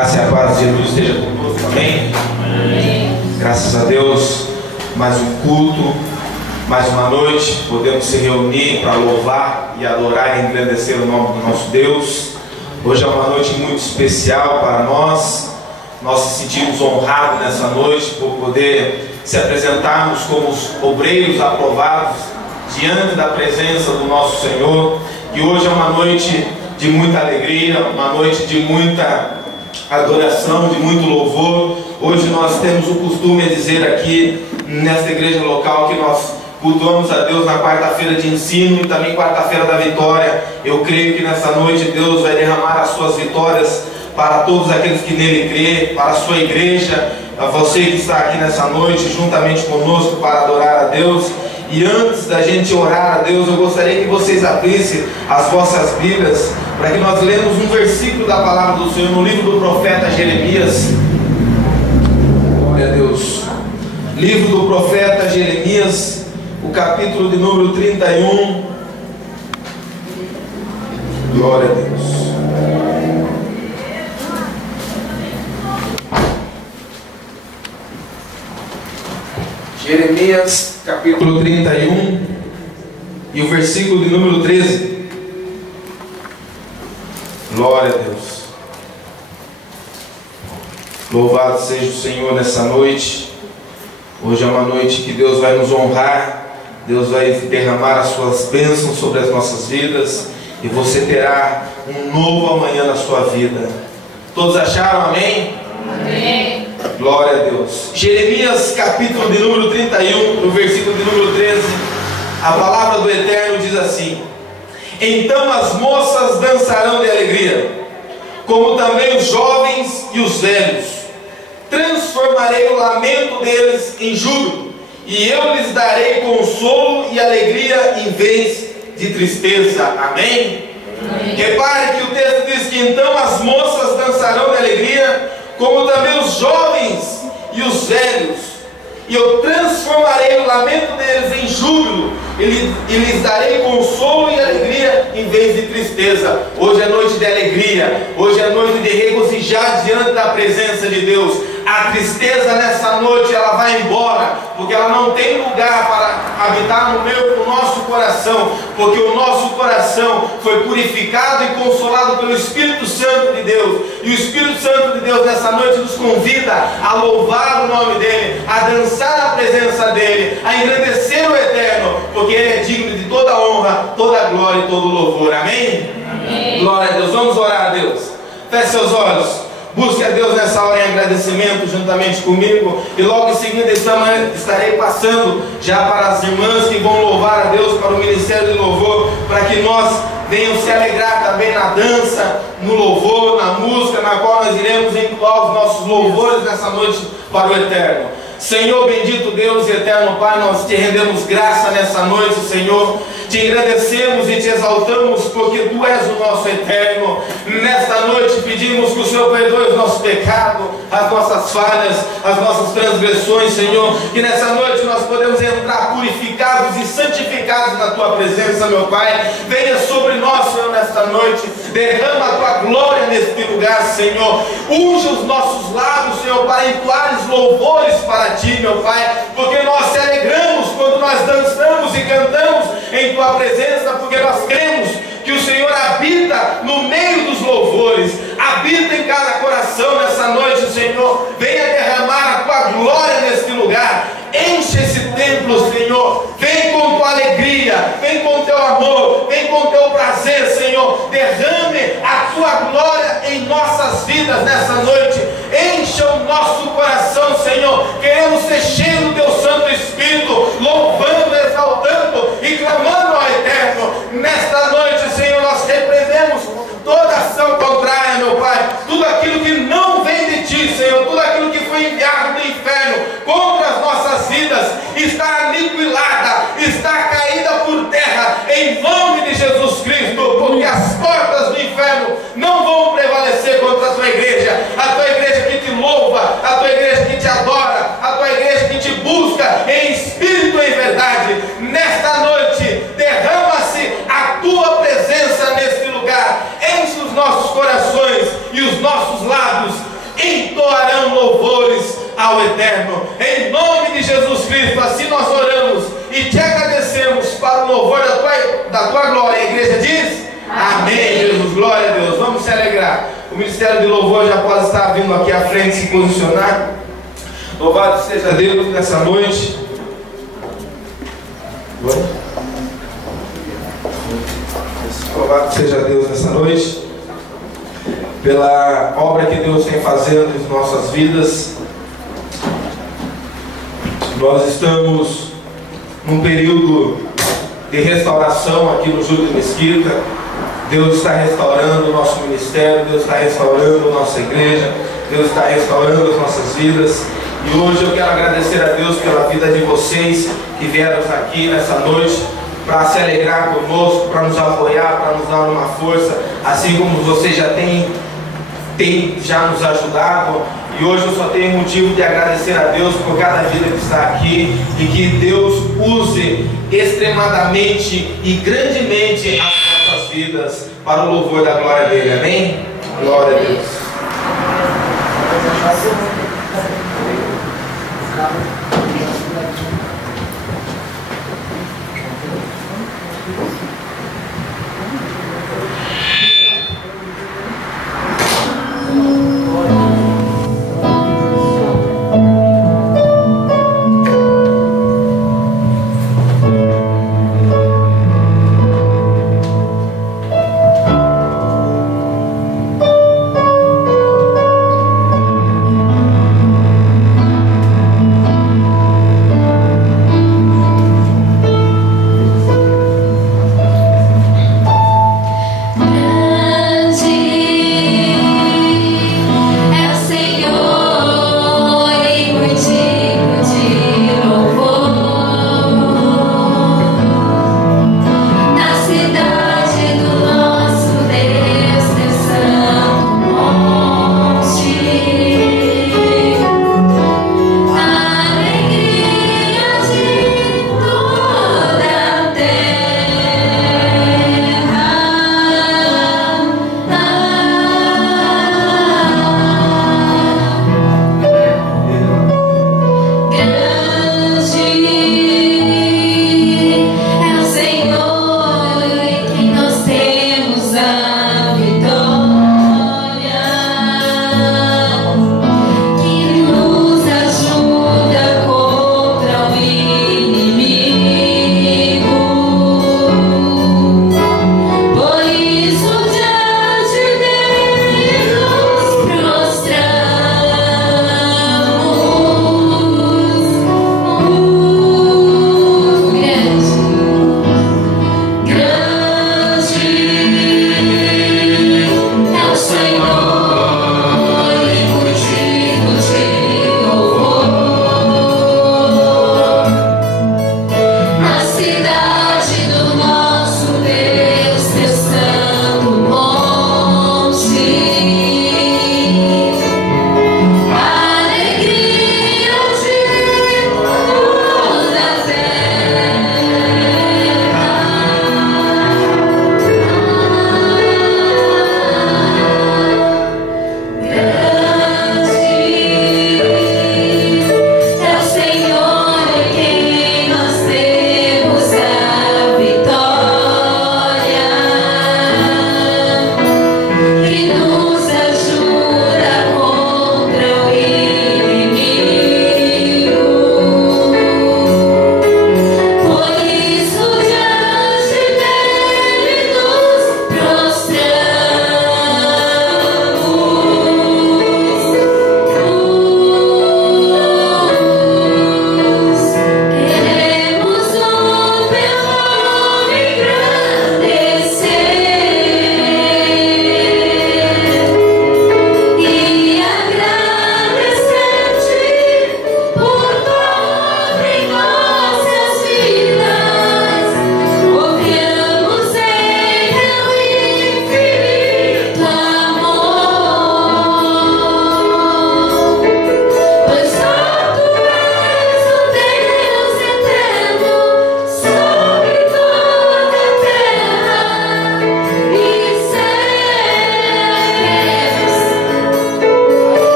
graça e a paz de Jesus esteja conosco, amém? Amém. Graças a Deus, mais um culto, mais uma noite, podemos se reunir para louvar e adorar e engrandecer o nome do nosso Deus. Hoje é uma noite muito especial para nós. Nós se sentimos honrados nessa noite por poder se apresentarmos como os obreiros aprovados diante da presença do nosso Senhor. E hoje é uma noite de muita alegria, uma noite de muita adoração, de muito louvor. Hoje nós temos o costume de dizer aqui nesta igreja local que nós cultuamos a Deus na quarta-feira de ensino e também quarta-feira da vitória. Eu creio que nessa noite Deus vai derramar as suas vitórias para todos aqueles que nele crê, para a sua igreja, a você que está aqui nessa noite juntamente conosco para adorar a Deus. E antes da gente orar a Deus, eu gostaria que vocês abrissem as vossas Bíblias para que nós lemos um versículo da palavra do Senhor no livro do profeta Jeremias. Glória a Deus. Livro do profeta Jeremias, o capítulo de número 31. Glória a Deus. Jeremias, capítulo 31 e o versículo de número 13. Glória a Deus. Louvado seja o Senhor nessa noite. Hoje é uma noite que Deus vai nos honrar. Deus vai derramar as suas bênçãos sobre as nossas vidas e você terá um novo amanhã na sua vida. Todos acharam amém? Amém. Glória a Deus. Jeremias capítulo de número 31, no versículo de número 13, a palavra do Eterno diz assim: então as moças dançarão de alegria, como também os jovens e os velhos. Transformarei o lamento deles em júbilo, e eu lhes darei consolo e alegria em vez de tristeza. Amém? Amém. Repare que o texto diz que então as moças dançarão de alegria, como também os jovens e os velhos, e eu transformarei o lamento deles em júbilo, e lhes darei consolo e alegria em vez de tristeza. Hoje é noite de alegria, hoje é noite de regozijar diante da presença de Deus. A tristeza nessa noite ela vai embora, porque ela não tem lugar para habitar no nosso coração, porque o nosso coração foi purificado e consolado pelo Espírito Santo de Deus. E o Espírito Santo de Deus nessa noite nos convida a louvar o nome dele, a dançar a presença dele, a engrandecer o Eterno, porque ele é digno de toda honra, toda glória e todo louvor. Amém? Amém. Glória a Deus. Vamos orar a Deus. Feche seus olhos. Busque a Deus nessa hora em agradecimento juntamente comigo. E logo em seguida estarei passando já para as irmãs que vão louvar a Deus para o ministério de louvor, para que nós venhamos se alegrar também na dança, no louvor, na música, na qual nós iremos entoar os nossos louvores nessa noite para o Eterno. Senhor, bendito Deus e eterno Pai, nós te rendemos graça nessa noite, Senhor. Te agradecemos e te exaltamos porque Tu és o nosso Eterno. Nesta noite pedimos que o Senhor perdoe os nossos pecados, as nossas falhas, as nossas transgressões, Senhor. Que nessa noite nós podemos entrar purificados e santificados na Tua presença, meu Pai. Venha sobre nós, Senhor, nesta noite. Derrama a Tua glória neste lugar, Senhor. Unge os nossos lábios, Senhor, para entoares louvores para Ti, meu Pai. Porque nós te alegramos quando nós dançamos e cantamos em Tua presença, porque nós cremos que o Senhor habita no meio dos louvores, habita em cada coração nessa noite, Senhor. Venha derramar a Tua glória neste lugar. Enche esse templo, Senhor. Vem com Tua alegria, vem com Teu amor, vem com Teu prazer, Senhor. Derrame a Tua glória em nossas vidas nessa noite. Encha o nosso coração, Senhor. Queremos ser cheios do Teu Santo Espírito, louvando, exaltando e clamando ao Eterno. Nesta noite, Senhor, nós repreendemos toda ação contrária, meu Pai. Tudo aquilo que não vem de Ti, Senhor, tudo aquilo que foi enviado do inferno contra as nossas vidas, está aniquilada, está caída por terra, em nome de Jesus Cristo, porque as portas do inferno não vão prevalecer contra a Tua igreja, a Tua igreja que Te louva, a Tua igreja que Te adora, a Tua igreja que Te busca em espírito e em verdade. louvor da tua glória. A igreja diz: amém, Jesus, glória a Deus. Vamos se alegrar. O ministério de louvor já pode estar vindo aqui à frente se posicionar. Louvado seja Deus nessa noite. Louvado seja Deus nessa noite pela obra que Deus tem fazendo em nossas vidas. Nós estamos num período de restauração aqui no Júlio de Mesquita. Deus está restaurando o nosso ministério, Deus está restaurando a nossa igreja, Deus está restaurando as nossas vidas. E hoje eu quero agradecer a Deus pela vida de vocês que vieram aqui nessa noite para se alegrar conosco, para nos apoiar, para nos dar uma força, assim como vocês já têm já nos ajudado. E hoje eu só tenho motivo de agradecer a Deus por cada vida que está aqui, e que Deus use extremadamente e grandemente as nossas vidas para o louvor da glória dele. Amém? Glória a Deus.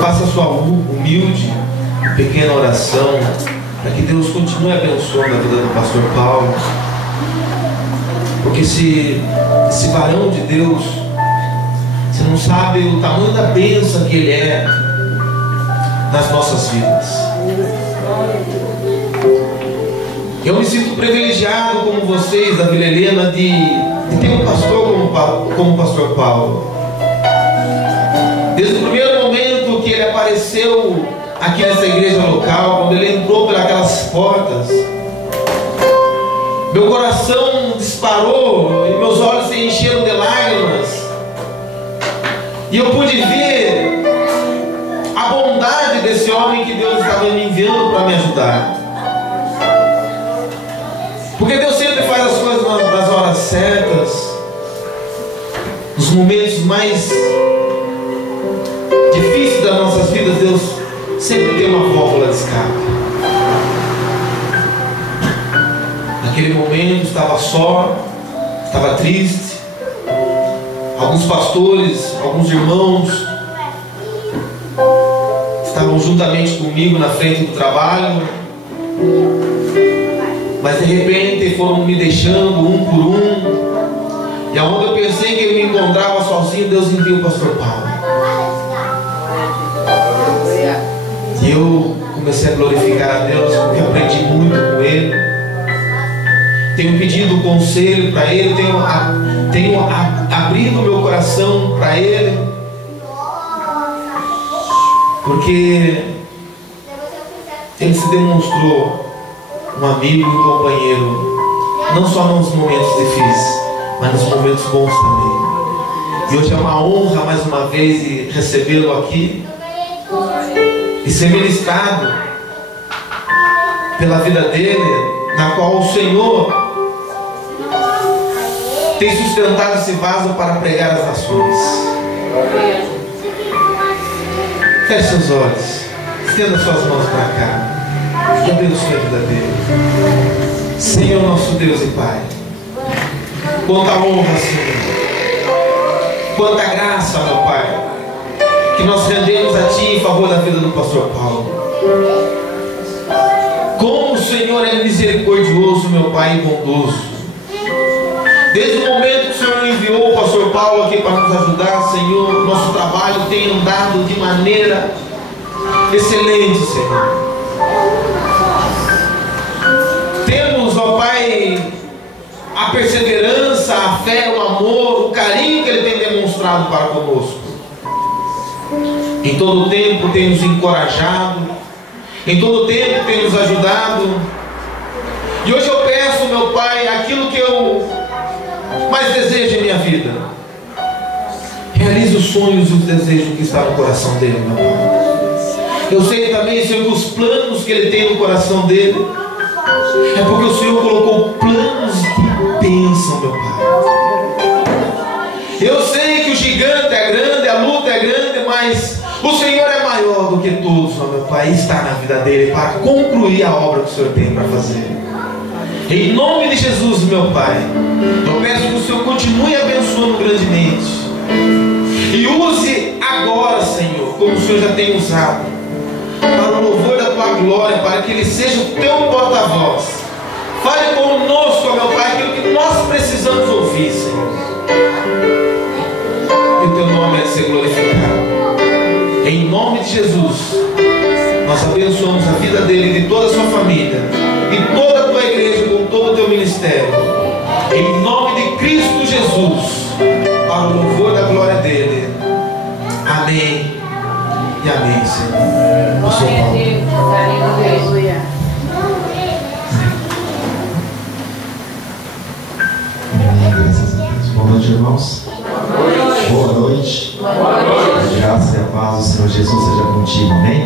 faça a sua humilde e pequena oração para que Deus continue abençoando a vida do pastor Paulo. Porque esse varão de Deus, você não sabe o tamanho da bênção que ele é nas nossas vidas. Eu me sinto privilegiado como vocês, da Vila Helena, de ter um pastor como o pastor Paulo. Desde o primeiro momento que ele apareceu aqui nessa igreja local, quando ele entrou por aquelas portas, meu coração disparou e meus olhos se encheram de lágrimas, e eu pude ver a bondade desse homem que Deus estava me enviando para me ajudar. Porque Deus sempre faz as coisas nas horas certas, nos momentos mais difíceis das nossas vidas. Deus sempre tem uma válvula de escape. Naquele momento estava só, estava triste. Alguns pastores, alguns irmãos estavam juntamente comigo na frente do trabalho, mas de repente foram me deixando um por um, e aonde eu pensei que eu me encontrava sozinho, Deus enviou o pastor Paulo. E eu comecei a glorificar a Deus, porque aprendi muito com ele. Tenho pedido conselho para ele, tenho abrido meu coração para ele, porque ele se demonstrou um amigo e um companheiro, não só nos momentos difíceis, mas nos momentos bons também. E hoje é uma honra mais uma vez recebê-lo aqui e ser ministrado pela vida dele, na qual o Senhor tem sustentado esse vaso para pregar as nações. Feche seus olhos, estenda suas mãos para cá. Que abençoe a vida dele. Senhor nosso Deus e Pai, quanta honra, Senhor, quanta graça, meu Pai, que nós rendemos a Ti em favor da vida do pastor Paulo. Como o Senhor é misericordioso, meu Pai, e bondoso. Desde o momento que o Senhor enviou o pastor Paulo aqui para nos ajudar, Senhor, nosso trabalho tem andado de maneira excelente, Senhor. Temos, ó Pai, a perseverança, a fé, o amor, o carinho que Ele tem demonstrado para conosco. Em todo o tempo tem nos encorajado, em todo o tempo tem nos ajudado. E hoje eu peço, meu Pai, aquilo que eu mais desejo em minha vida. Realize os sonhos e os desejos que está no coração dele, meu Pai. Eu sei também, Senhor, que os planos que Ele tem no coração dele é porque o Senhor colocou planos de bênção, meu Pai. Eu sei que o gigante é grande, a luta é grande, mas o Senhor é maior do que todos, meu Pai, e está na vida dele para concluir a obra que o Senhor tem para fazer. Em nome de Jesus, meu Pai, eu peço que o Senhor continue abençoando grandemente e use agora, Senhor, como o Senhor já tem usado, para o louvor da Tua glória, para que Ele seja o Teu porta-voz. Fale conosco, meu Pai, aquilo que nós precisamos ouvir, Senhor, e o Teu nome é de ser glorificado. Em nome de Jesus, nós abençoamos a vida dele e de toda a sua família, e toda a Tua igreja, com todo o Teu ministério, em nome de Cristo Jesus, para o louvor da glória dele. Amém e amém, Senhor. Pastor Paulo. Aleluia. Graças a Deus. Boa noite, irmãos. Boa noite. A graça e a paz do Senhor Jesus seja contigo, amém?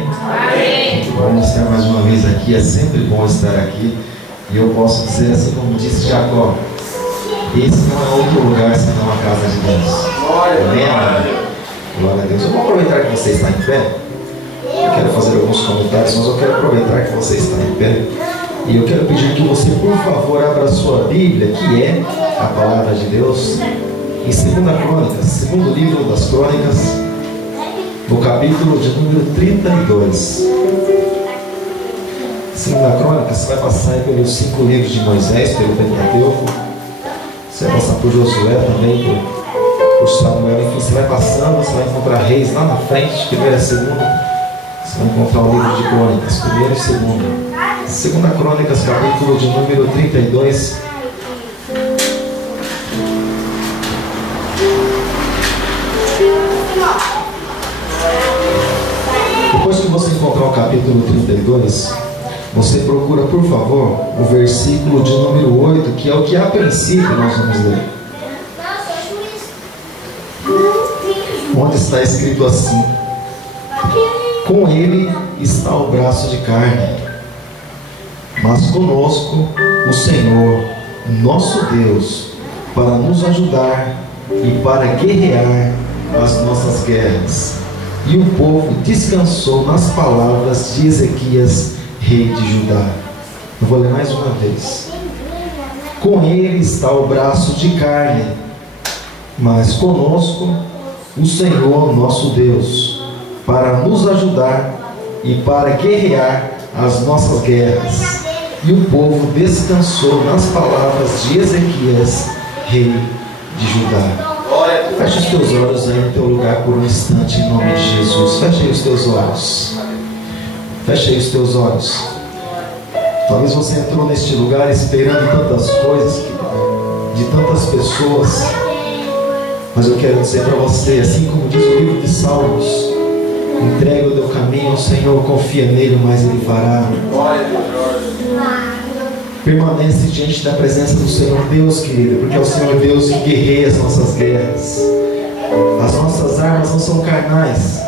Muito bom estar mais uma vez aqui. É sempre bom estar aqui. E eu posso dizer assim como disse Jacó: esse não é outro lugar senão a casa de Deus. Amém? Glória a Deus. Eu vou aproveitar que você está em pé. Eu quero fazer alguns comentários, mas eu quero aproveitar que você está em pé. E eu quero pedir que você, por favor, abra a sua Bíblia, que é a palavra de Deus, em 2 Crônicas, segundo livro das Crônicas, no capítulo de número 32. Segunda Crônica, você vai passar aí pelos 5 livros de Moisés, pelo Pentateuco. Você vai passar por Josué também, por Samuel. Enfim, você vai passando, você vai encontrar Reis lá na frente, primeira e segunda. Você vai encontrar o livro de Crônicas, primeira e segunda. Segunda Crônicas, capítulo de número 32. Depois que você encontrar o capítulo 32, você procura, por favor, o versículo de número 8, que é o que a princípio nós vamos ler. Onde está escrito assim: com ele está o braço de carne, mas conosco o Senhor, nosso Deus, para nos ajudar e para guerrear as nossas guerras. E o povo descansou nas palavras de Ezequias, rei de Judá. Eu vou ler mais uma vez. Com ele está o braço de carne, mas conosco o Senhor nosso Deus, para nos ajudar e para guerrear as nossas guerras. E o povo descansou nas palavras de Ezequias, rei de Judá. Feche os teus olhos aí no teu lugar por um instante, em nome de Jesus. Feche aí os teus olhos. Feche aí os teus olhos. Talvez você entrou neste lugar esperando tantas coisas de tantas pessoas, mas eu quero dizer para você, assim como diz o livro de Salmos: entrega o teu caminho ao Senhor, confia nele, mas ele fará. Permanece diante da presença do Senhor Deus, querido, porque é o Senhor Deus que guerreia as nossas guerras. As nossas armas não são carnais,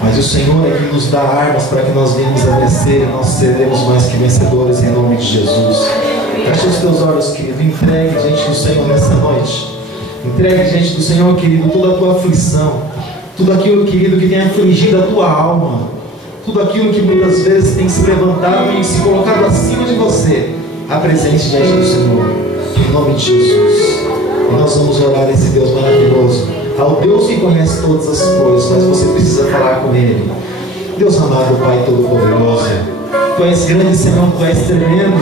mas o Senhor é que nos dá armas para que nós venhamos a vencer, e nós seremos mais que vencedores em nome de Jesus. Feche os teus olhos, querido, entregue diante do Senhor nessa noite. Entregue diante do Senhor, querido, toda a tua aflição, tudo aquilo, querido, que tem afligido a tua alma, tudo aquilo que muitas vezes tem se levantado e se colocado acima de você. Apresente diante do Senhor, em nome de Jesus. E nós vamos orar a esse Deus maravilhoso, ao Deus que conhece todas as coisas, mas você precisa falar com Ele. Deus amado, Pai Todo-Poderoso, Tu és grande, Senhor, Tu és tremendo.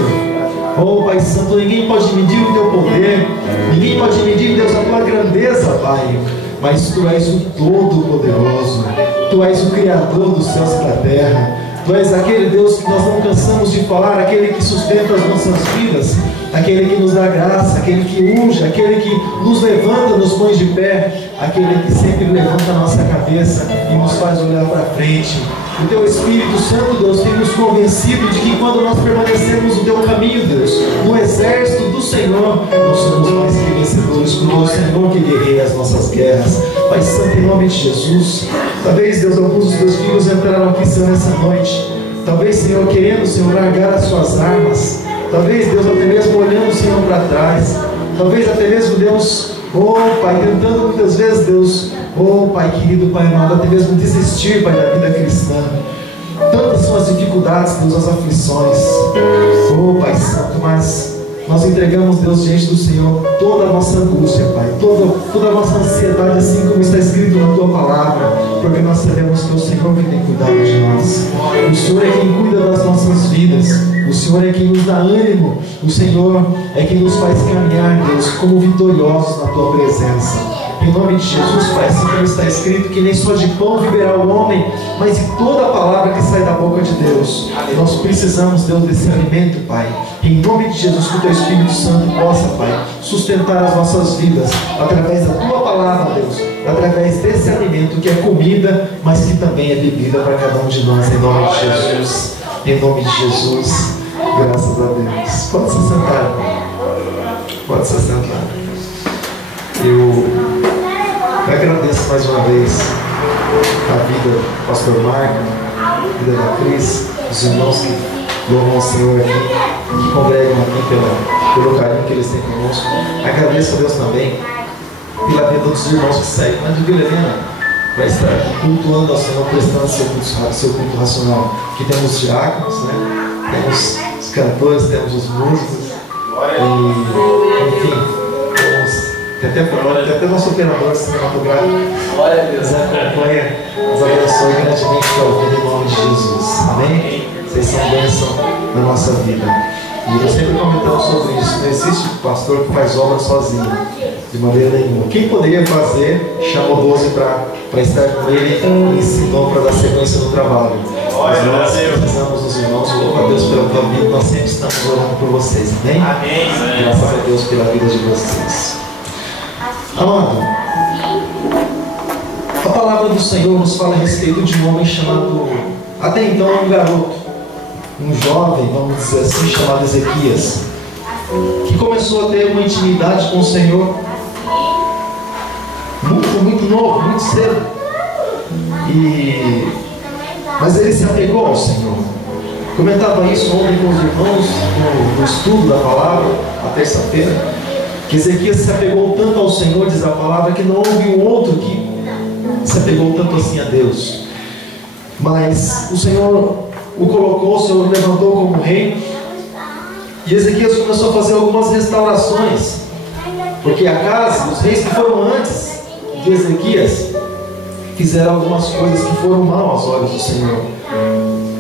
Oh, Pai Santo, ninguém pode medir o Teu poder, ninguém pode medir, Deus, a Tua grandeza, Pai. Mas Tu és o Todo-Poderoso, Tu és o Criador dos céus e da terra. Tu és aquele Deus que nós não cansamos de falar, aquele que sustenta as nossas vidas, aquele que nos dá graça, aquele que unge, aquele que nos levanta, nos põe de pé, aquele que sempre levanta a nossa cabeça e nos faz olhar para frente. O Teu Espírito Santo, Deus, tem nos convencido de que quando nós permanecemos no Teu caminho, Deus, no exército do Senhor, nós somos mais que vencedores, porque é o Senhor que guerreia as nossas guerras. Pai Santo, em nome de Jesus, talvez, Deus, alguns dos Teus filhos entraram aqui, Senhor, nessa noite. Talvez, Senhor, querendo, Senhor, largar as suas armas. Talvez, Deus, até mesmo olhando, Senhor, para trás. Talvez até mesmo, Deus, oh, Pai, tentando muitas vezes, Deus, oh, Pai querido, Pai amado, até mesmo desistir, Pai, da vida cristã. Tantas são as dificuldades, Deus, as aflições. Oh, Pai Santo, mas nós entregamos, Deus, diante do Senhor toda a nossa angústia, Pai, toda a nossa ansiedade, assim como está escrito na Tua palavra, porque nós sabemos que é o Senhor que tem cuidado de nós. O Senhor é quem cuida das nossas vidas, o Senhor é quem nos dá ânimo, o Senhor é quem nos faz caminhar, Deus, como vitoriosos na Tua presença. Em nome de Jesus, Pai, assim como está escrito, que nem só de pão viverá o homem, mas de toda a palavra que sai da boca de Deus. Nós precisamos, Deus, desse alimento, Pai. Em nome de Jesus, que o Teu Espírito Santo possa, Pai, sustentar as nossas vidas através da Tua palavra, Deus, através desse alimento que é comida, mas que também é bebida para cada um de nós, em nome de Jesus. Em nome de Jesus, graças a Deus. Pode se sentar, pode se sentar. Eu agradeço mais uma vez a vida do pastor Marco, a vida da Cris, os irmãos que louvam o Senhor aqui, que congregam aqui pelo carinho que eles têm conosco. Agradeço a Deus também pela vida dos irmãos que seguem na de Vila Helena, para estar cultuando ao Senhor, prestando seu culto racional. Aqui temos os diáconos, né? Temos os cantores, temos os músicos, e, enfim, temos até nosso operador cinematográfico. Glória a Deus. Acompanha, nos abençoe grandemente para ouvir em nome de Jesus. Amém? Vocês são bênção na nossa vida. E eu sempre comentamos sobre isso. Não existe pastor que faz obra sozinho, de maneira nenhuma. Quem poderia fazer, chamou 12 para estar com ele e ensinou para dar sequência no trabalho. Mas nós precisamos dos irmãos. Louva a Deus pela tua vida. Nós sempre estamos orando por vocês. Amém? Amém. Graças a Deus pela vida de vocês. Amado, a palavra do Senhor nos fala a respeito de um homem chamado, até então um garoto, um jovem, vamos dizer assim, chamado Ezequias, que começou a ter uma intimidade com o Senhor muito novo, muito cedo. Mas ele se apegou ao Senhor. Comentava isso ontem com os irmãos no estudo da palavra, na terça-feira, que Ezequias se apegou tanto ao Senhor, diz a palavra, que não houve um outro que se apegou tanto assim a Deus. Mas o Senhor o colocou, o Senhor o levantou como rei, e Ezequias começou a fazer algumas restaurações, porque a casa, os reis que foram antes de Ezequias, fizeram algumas coisas que foram mal aos olhos do Senhor,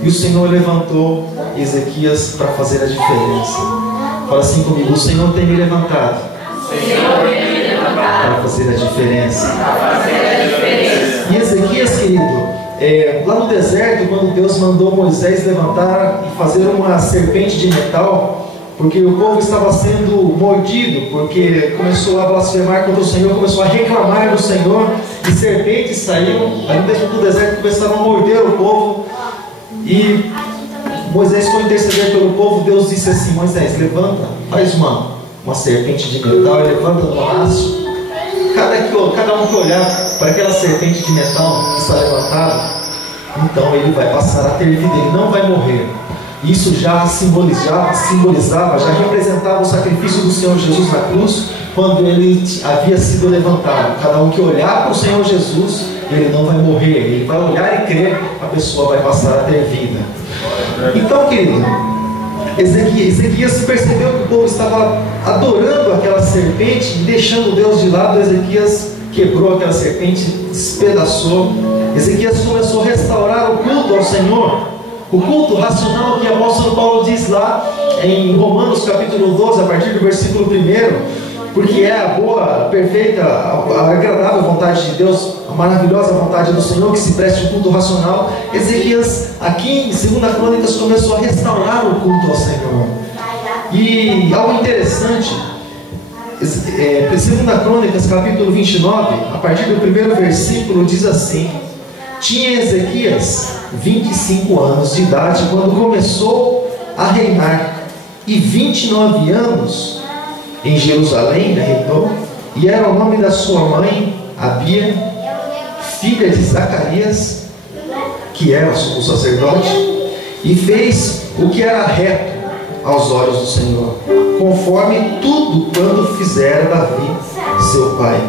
e o Senhor levantou Ezequias para fazer a diferença. Fala assim comigo: o Senhor tem me levantado para fazer a diferença. E Ezequias, querido, lá no deserto, quando Deus mandou Moisés levantar e fazer uma serpente de metal, porque o povo estava sendo mordido, porque começou a blasfemar contra o Senhor, começou a reclamar do Senhor, e serpentes saíram, aí mesmo do deserto começaram a morder o povo, e Moisés foi interceder pelo povo. Deus disse assim: Moisés, levanta, faz uma serpente de metal e levanta no laço. Cada um que olhar para aquela serpente de metal que está levantada, então ele vai passar a ter vida, ele não vai morrer. Isso já simbolizava, já representava o sacrifício do Senhor Jesus na cruz, quando ele havia sido levantado. Cada um que olhar para o Senhor Jesus, ele não vai morrer, ele vai olhar e crer, a pessoa vai passar a ter vida. Então, querido, Ezequias percebeu que o povo estava adorando aquela serpente e deixando Deus de lado. Ezequias quebrou aquela serpente, despedaçou. Ezequias começou a restaurar o culto ao Senhor, o culto racional que o apóstolo Paulo diz lá em Romanos capítulo 12, a partir do versículo 1, porque é a boa, a perfeita, a agradável vontade de Deus, a maravilhosa vontade do Senhor que se preste um culto racional. Ezequias, aqui em 2 Crônicas, começou a restaurar o culto ao Senhor. E algo interessante, 2 Crônicas capítulo 29, a partir do primeiro versículo, diz assim: tinha Ezequias 25 anos de idade quando começou a reinar, e 29 anos em Jerusalém reinou, e era o nome da sua mãe Abia, filha de Zacarias, que era o sacerdote, e fez o que era reto aos olhos do Senhor, conforme tudo quanto fizera Davi, seu pai.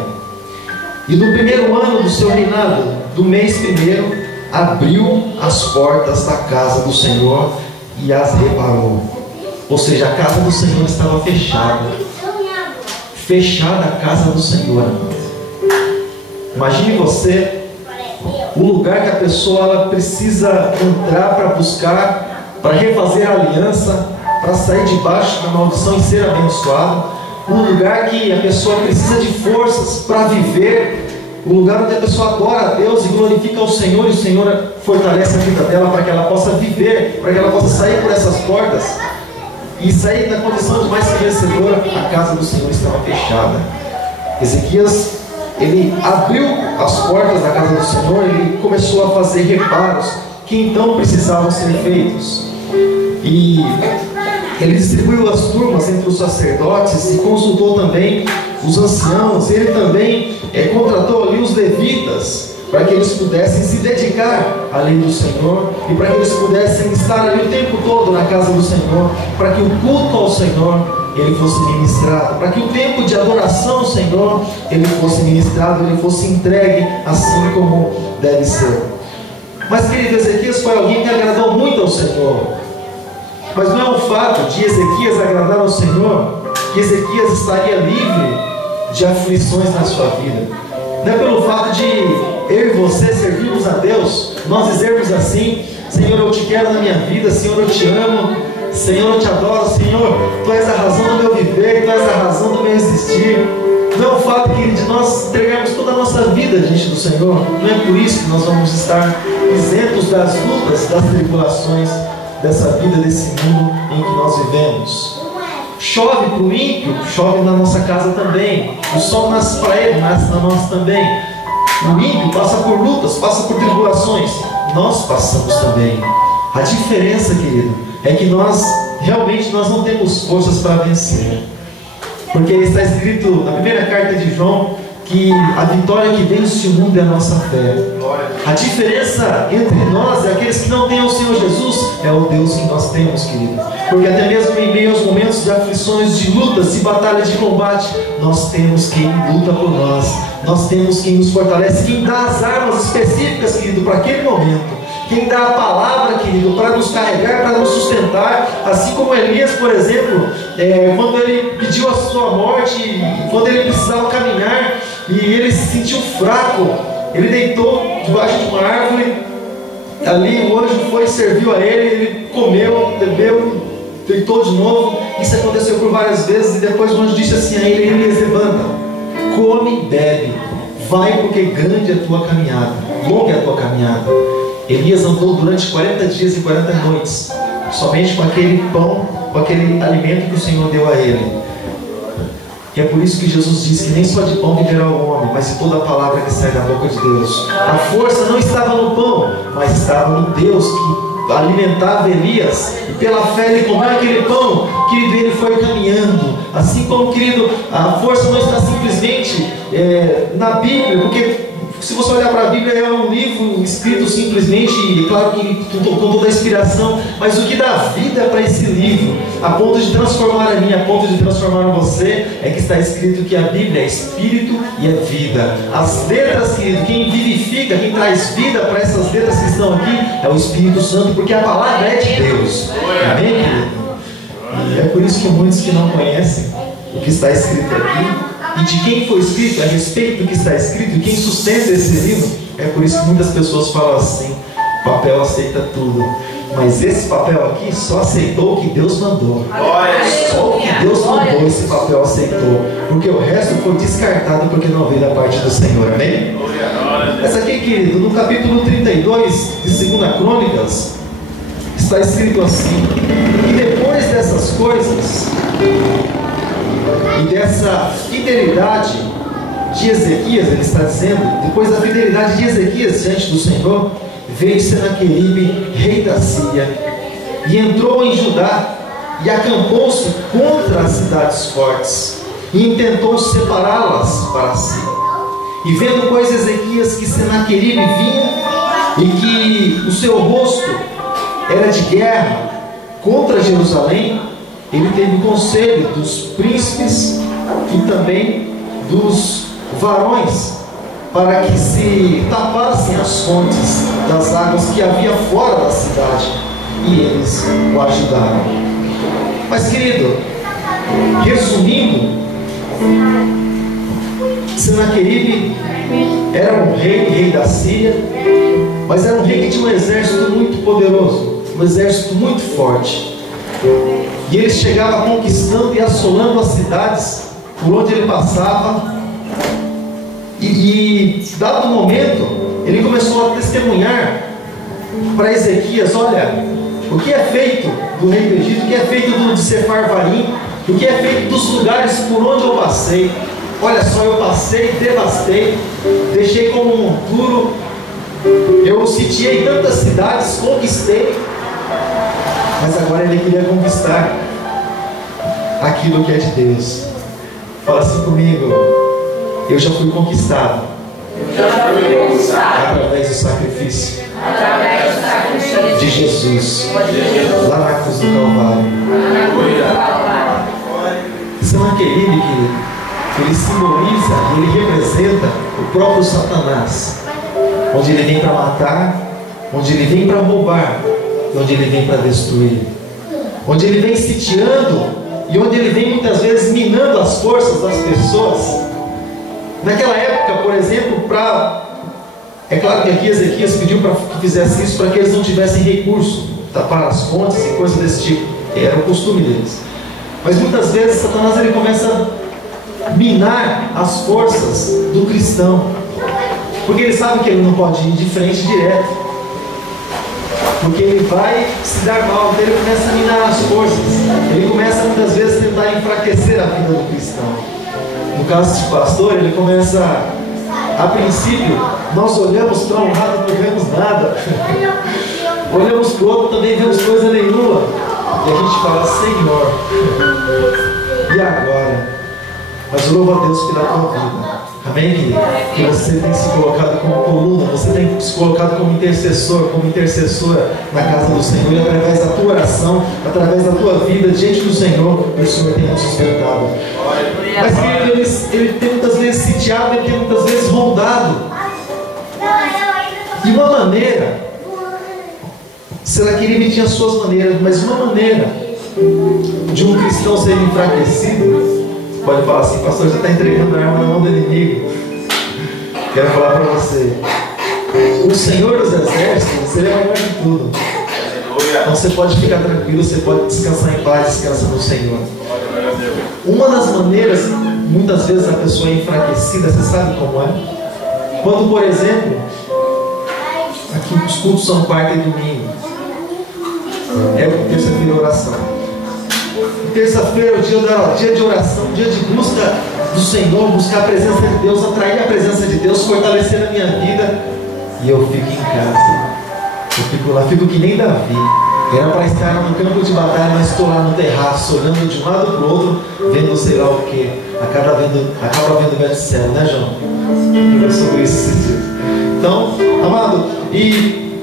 E no primeiro ano do seu reinado, do mês primeiro, abriu as portas da casa do Senhor e as reparou. Ou seja, a casa do Senhor estava fechada. Fechada a casa do Senhor. Imagine você, o lugar que a pessoa ela precisa entrar para buscar, para refazer a aliança, para sair debaixo da maldição e ser abençoado. Um lugar que a pessoa precisa de forças para viver. Um lugar onde a pessoa adora a Deus e glorifica o Senhor, e o Senhor fortalece a vida dela para que ela possa viver, para que ela possa sair por essas portas e sair da condição de mais que vencedora. A casa do Senhor estava fechada. Ezequias, ele abriu as portas da casa do Senhor, ele começou a fazer reparos que então precisavam ser feitos, e ele distribuiu as turmas entre os sacerdotes e consultou também os anciãos. Ele também contratou ali os levitas para que eles pudessem se dedicar à lei do Senhor e para que eles pudessem estar ali o tempo todo na casa do Senhor, para que o culto ao Senhor ele fosse ministrado, para que o tempo de adoração ao Senhor ele fosse ministrado, ele fosse entregue assim como deve ser. Mas, querido, Ezequias foi alguém que agradou muito ao Senhor. Mas não é o fato de Ezequias agradar ao Senhor que Ezequias estaria livre de aflições na sua vida. Não é pelo fato de eu e você servirmos a Deus, nós dizermos assim: Senhor, eu te quero na minha vida, Senhor, eu te amo, Senhor, eu te adoro, Senhor, Tu és a razão do meu viver, Tu és a razão do meu existir. Não é o fato, querido, de nós entregarmos toda a nossa vida diante do Senhor. Não é por isso que nós vamos estar isentos das lutas, das tribulações dessa vida, desse mundo em que nós vivemos. Chove para o ímpio, chove na nossa casa também. O sol nasce para ele, nasce na nossa também. O ímpio passa por lutas, passa por tribulações. Nós passamos também. A diferença, querido, é que nós não temos forças para vencer. Porque está escrito na primeira carta de João que a vitória que vence o mundo é a nossa fé. A diferença entre nós e aqueles que não têm o Senhor Jesus é o Deus que nós temos, querido. Porque até mesmo em meio aos momentos de aflições, de lutas, de batalhas, de combate, nós temos quem luta por nós. Nós temos quem nos fortalece, quem dá as armas específicas, querido, para aquele momento. Quem dá a palavra, querido, para nos carregar, para nos sustentar. Assim como Elias, por exemplo, quando ele pediu a sua morte, quando ele precisava caminhar e ele se sentiu fraco, ele deitou debaixo de uma árvore. Ali o anjo foi e serviu a ele, ele comeu, bebeu, deitou de novo. Isso aconteceu por várias vezes. E depois o anjo disse assim a ele: Elias, levanta, come e bebe, vai, porque grande é a tua caminhada, longa é a tua caminhada. Elias andou durante 40 dias e 40 noites, somente com aquele pão, com aquele alimento que o Senhor deu a ele. E é por isso que Jesus disse que nem só de pão viverá o homem, mas de toda a palavra que sai da boca de Deus. A força não estava no pão, mas estava no Deus que alimentava Elias. E pela fé ele comeu aquele pão, querido, ele foi caminhando. Assim como, querido, a força não está simplesmente na Bíblia, porque se você olhar para a Bíblia, é um livro escrito simplesmente, claro que com toda a inspiração, mas o que dá vida para esse livro, a ponto de transformar a mim, a ponto de transformar você, é que está escrito que a Bíblia é espírito e é vida. As letras, querido, quem vivifica, quem traz vida para essas letras que estão aqui, é o Espírito Santo, porque a palavra é de Deus. Amém, querido? E é por isso que muitos que não conhecem o que está escrito aqui, e de quem foi escrito, a respeito do que está escrito, e quem sustenta esse livro, é por isso que muitas pessoas falam assim: o papel aceita tudo, mas esse papel aqui só aceitou o que Deus mandou. Só o que Deus mandou, esse papel aceitou, porque o resto foi descartado porque não veio da parte do Senhor. Amém? Mas aqui, querido, no capítulo 32 de 2 Crônicas, está escrito assim: e depois dessas coisas e dessa fidelidade de Ezequias, ele está dizendo, depois da fidelidade de Ezequias diante do Senhor, veio Senaqueribe, rei da Síria, e entrou em Judá, e acampou-se contra as cidades fortes, e intentou separá-las para si. E vendo, pois, Ezequias que Senaqueribe vinha, e que o seu rosto era de guerra contra Jerusalém, ele teve conselho dos príncipes e também dos varões para que se tapassem as fontes das águas que havia fora da cidade, e eles o ajudaram. Mas, querido, resumindo, Senaqueribe era um rei da Síria, mas era um rei que tinha um exército muito poderoso, um exército muito forte. E ele chegava conquistando e assolando as cidades por onde ele passava. E dado o momento, ele começou a testemunhar para Ezequias: olha, o que é feito do rei do Egito, o que é feito de Sefarvaim, o que é feito dos lugares por onde eu passei. Olha só, eu passei, devastei, deixei como um monturo, eu sitiei tantas cidades, conquistei. Mas agora ele queria conquistar aquilo que é de Deus. Fala assim comigo: eu já fui conquistado. Através do sacrifício de Jesus, lá na cruz do Calvário. Senaqueribe, que ele simboliza, ele representa o próprio Satanás, onde ele vem para matar, onde ele vem para roubar, onde ele vem para destruir, onde ele vem sitiando e onde ele vem muitas vezes minando as forças das pessoas Naquela época, por exemplo, é claro que aqui Ezequias pediu para que fizesse isso para que eles não tivessem recurso, tapar as fontes e coisas desse tipo, que era o costume deles. Mas muitas vezes Satanás ele começa a minar as forças do cristão, porque ele sabe que ele não pode ir de frente direto, porque ele vai se dar mal, então ele começa a minar as forças, ele começa muitas vezes a tentar enfraquecer a vida do cristão. No caso de pastor, ele começa, a princípio, nós olhamos para um lado e não vemos nada, olhamos para o outro também vemos coisa nenhuma, e a gente fala: Senhor, e agora? Mas louvo a Deus pela tua vida, amém, querido? Que você tem se colocado como coluna, você tem se colocado como intercessor, como intercessora na casa do Senhor, e através da tua oração, através da tua vida diante do Senhor, o Senhor tem nos sustentado. Mas querido, ele tem muitas vezes sitiado, ele tem muitas vezes rondado de uma maneira. Senaqueribe tinha suas maneiras, mas uma maneira de um cristão ser enfraquecido. Pode falar assim: pastor, você está entregando a arma na mão do inimigo. Quero falar para você, o Senhor dos Exércitos, Ele é maior de tudo. Então você pode ficar tranquilo, você pode descansar em paz, descansa no Senhor. Uma das maneiras, muitas vezes a pessoa é enfraquecida, você sabe como é? Quando, por exemplo, aqui os cultos são quarta e domingo, é terça-feira oração. Terça-feira é o dia de oração, dia de busca do Senhor, buscar a presença de Deus, atrair a presença de Deus, fortalecer a minha vida. E eu fico em casa, eu fico lá, fico que nem Davi. Era para estar no campo de batalha, mas estou lá no terraço, olhando de um lado para o outro, vendo sei lá o que. Acaba vendo o velho céu, né, João? Eu sobre isso esses dias. Então, amado,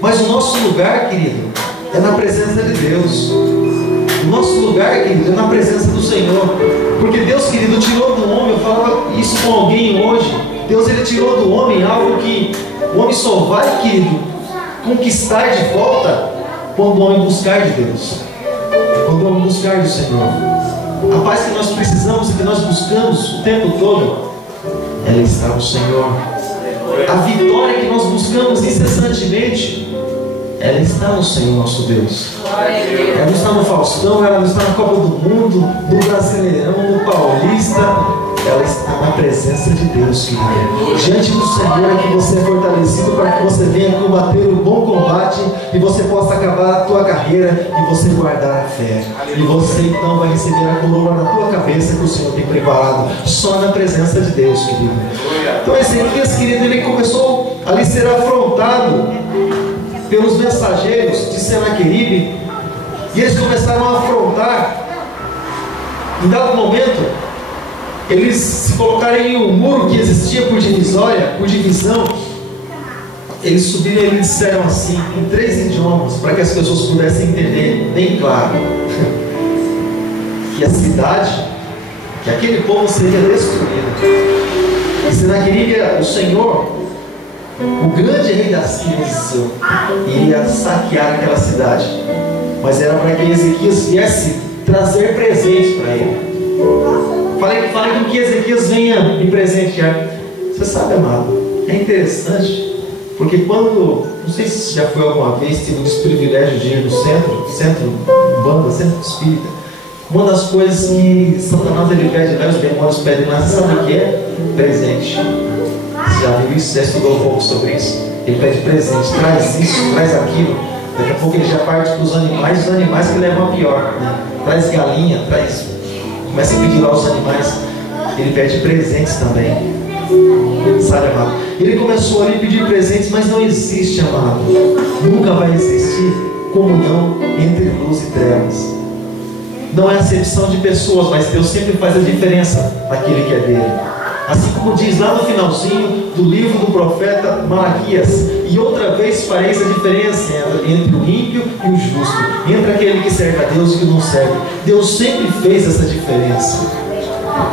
mas o nosso lugar, querido, é na presença de Deus. O nosso lugar, querido, é na presença do Senhor. Porque Deus, querido, tirou do homem, eu falava isso com alguém hoje, Deus, Ele tirou do homem algo que o homem só vai, querido, conquistar de volta quando o homem buscar de Deus, quando o homem buscar do Senhor. A paz que nós precisamos e que nós buscamos o tempo todo, ela está no Senhor. A vitória que nós buscamos incessantemente, ela está no Senhor nosso Deus. Ela não está no Faustão, ela não está na Copa do Mundo, no Brasileirão, no Paulista. Ela está na presença de Deus, querido. Diante do Senhor é que você é fortalecido para que você venha combater o bom combate e você possa acabar a tua carreira e você guardar a fé. E você então vai receber a coroa na tua cabeça que o Senhor tem preparado só na presença de Deus, querido. Então Ezequias, querido, ele começou a ser afrontado pelos mensageiros de Senaqueribe, e eles começaram a afrontar. Em dado momento, eles se colocaram em um muro que existia por divisão. Eles subiram e eles disseram assim, em 3 idiomas, para que as pessoas pudessem entender bem claro, que a cidade, que aquele povo seria destruído. E Senaqueribe, o Senhor, o grande rei da Síria, iria saquear aquela cidade, mas era para que Ezequias viesse trazer presentes para ele. Falei com que Ezequias venha me presentear. Você sabe, amado, é interessante, porque quando, não sei se já foi alguma vez, tive o desprivilégio de ir no centro Umbanda, centro espírita. Uma das coisas que Satanás ele pede lá, os demônios pedem lá, você sabe o que é? Presente. Você já viu isso? Já estudou um pouco sobre isso? Ele pede presente, traz isso, traz aquilo. Daqui a pouco ele já parte para os animais que levam a pior, né? Traz galinha, começa a pedir lá aos animais. Ele pede presentes também, sabe, amado? Ele começou ali a pedir presentes, mas não existe, amado, nunca vai existir comunhão entre luz e trevas. Não é acepção de pessoas, mas Deus sempre faz a diferença naquele que é dele. Assim como diz lá no finalzinho do livro do profeta Malaquias: e outra vez fareis a diferença entre o ímpio e o justo, entre aquele que serve a Deus e o que não serve. Deus sempre fez essa diferença.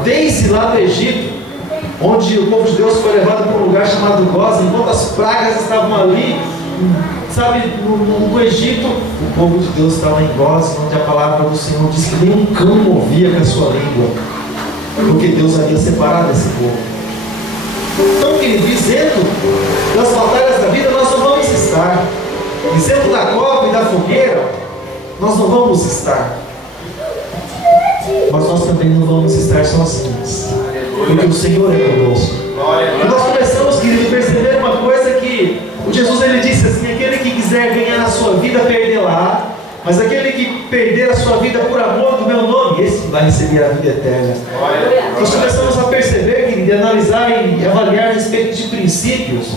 Desde lá do Egito, onde o povo de Deus foi levado para um lugar chamado Gozen, enquanto as pragas estavam ali, sabe, no Egito, o povo de Deus estava em Gozen, onde a palavra do Senhor diz que nem um cão movia com a sua língua, porque Deus havia separado esse povo. Então, querido, isento das batalhas da vida nós não vamos estar. Isento da cova e da fogueira nós não vamos estar. Mas nós também não vamos estar sozinhos, porque o Senhor é conosco. E nós começamos, querido, a perceber uma coisa que o Jesus ele disse assim: aquele que quiser ganhar a sua vida, perdê-la. Mas aquele que perder a sua vida por amor do meu nome, esse vai receber a vida eterna. Nós começamos a perceber, querido, e analisar e avaliar a respeito de princípios.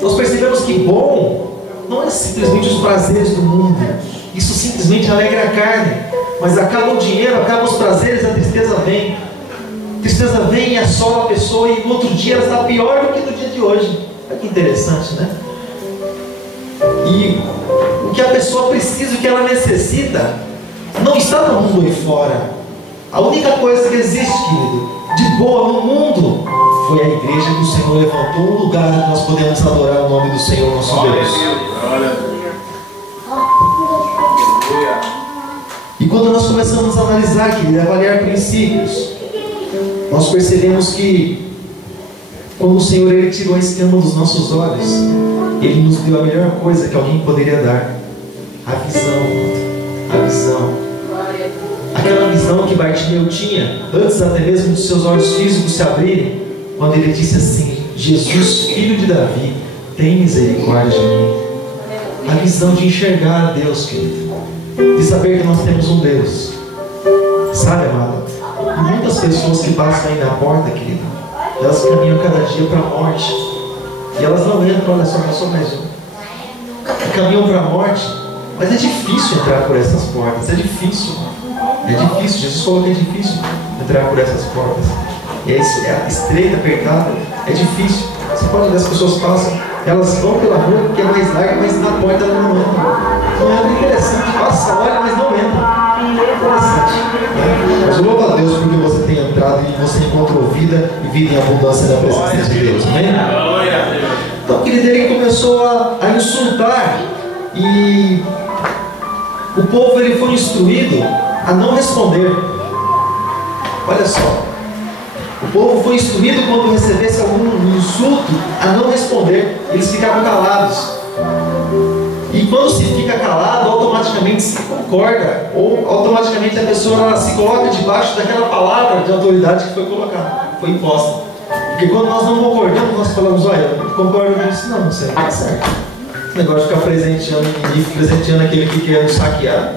Nós percebemos que bom não é simplesmente os prazeres do mundo. Isso simplesmente alegra a carne. Mas acaba o dinheiro, acaba os prazeres, a tristeza vem. A tristeza vem e assola a pessoa, e no outro dia ela está pior do que no dia de hoje. Olha que interessante, né? E o que a pessoa precisa, o que ela necessita, não está no mundo aí fora. A única coisa que existe, querido, de boa no mundo, foi a igreja que o Senhor levantou, um lugar onde nós podemos adorar o nome do Senhor, nosso Deus. E quando nós começamos a analisar, querido, avaliar princípios, nós percebemos que quando o Senhor ele tirou a escama dos nossos olhos, Ele nos deu a melhor coisa que alguém poderia dar: a visão. A visão. Aquela visão que Bartimeu tinha antes até mesmo dos seus olhos físicos se abrirem, quando ele disse assim: Jesus, filho de Davi, tem misericórdia de mim. A visão de enxergar a Deus, querido, de saber que nós temos um Deus. Sabe, amada? E muitas pessoas que passam aí na porta, querido, elas caminham cada dia para a morte. E elas não entram, olha só, eu sou mais um. Caminham para a morte, mas é difícil entrar por essas portas. É difícil. É difícil. Jesus falou que é difícil entrar por essas portas. É estreita, apertada. É difícil. Você pode ver, as pessoas passam, elas vão pela rua que é mais larga, mas na porta ela não entra. Não entra, interessante. Passa, olha, mas não entra. Interessante. Mas eu louvo a Deus porque você tem entrado e você encontrou vida e vida em abundância na presença de Deus. Amém? Então, querido, ele começou a insultar, e o povo ele foi instruído a não responder. Olha só, o povo foi instruído quando recebesse algum insulto a não responder. Eles ficavam calados. E quando se fica calado, automaticamente se concorda, ou automaticamente a pessoa ela se coloca debaixo daquela palavra de autoridade que foi colocada, foi imposta. Porque quando nós não concordamos, nós falamos: olha, eu concordo com isso, não sei, tá certo. Esse negócio de ficar presenteando o inimigo, presenteando aquele que quer nos saquear,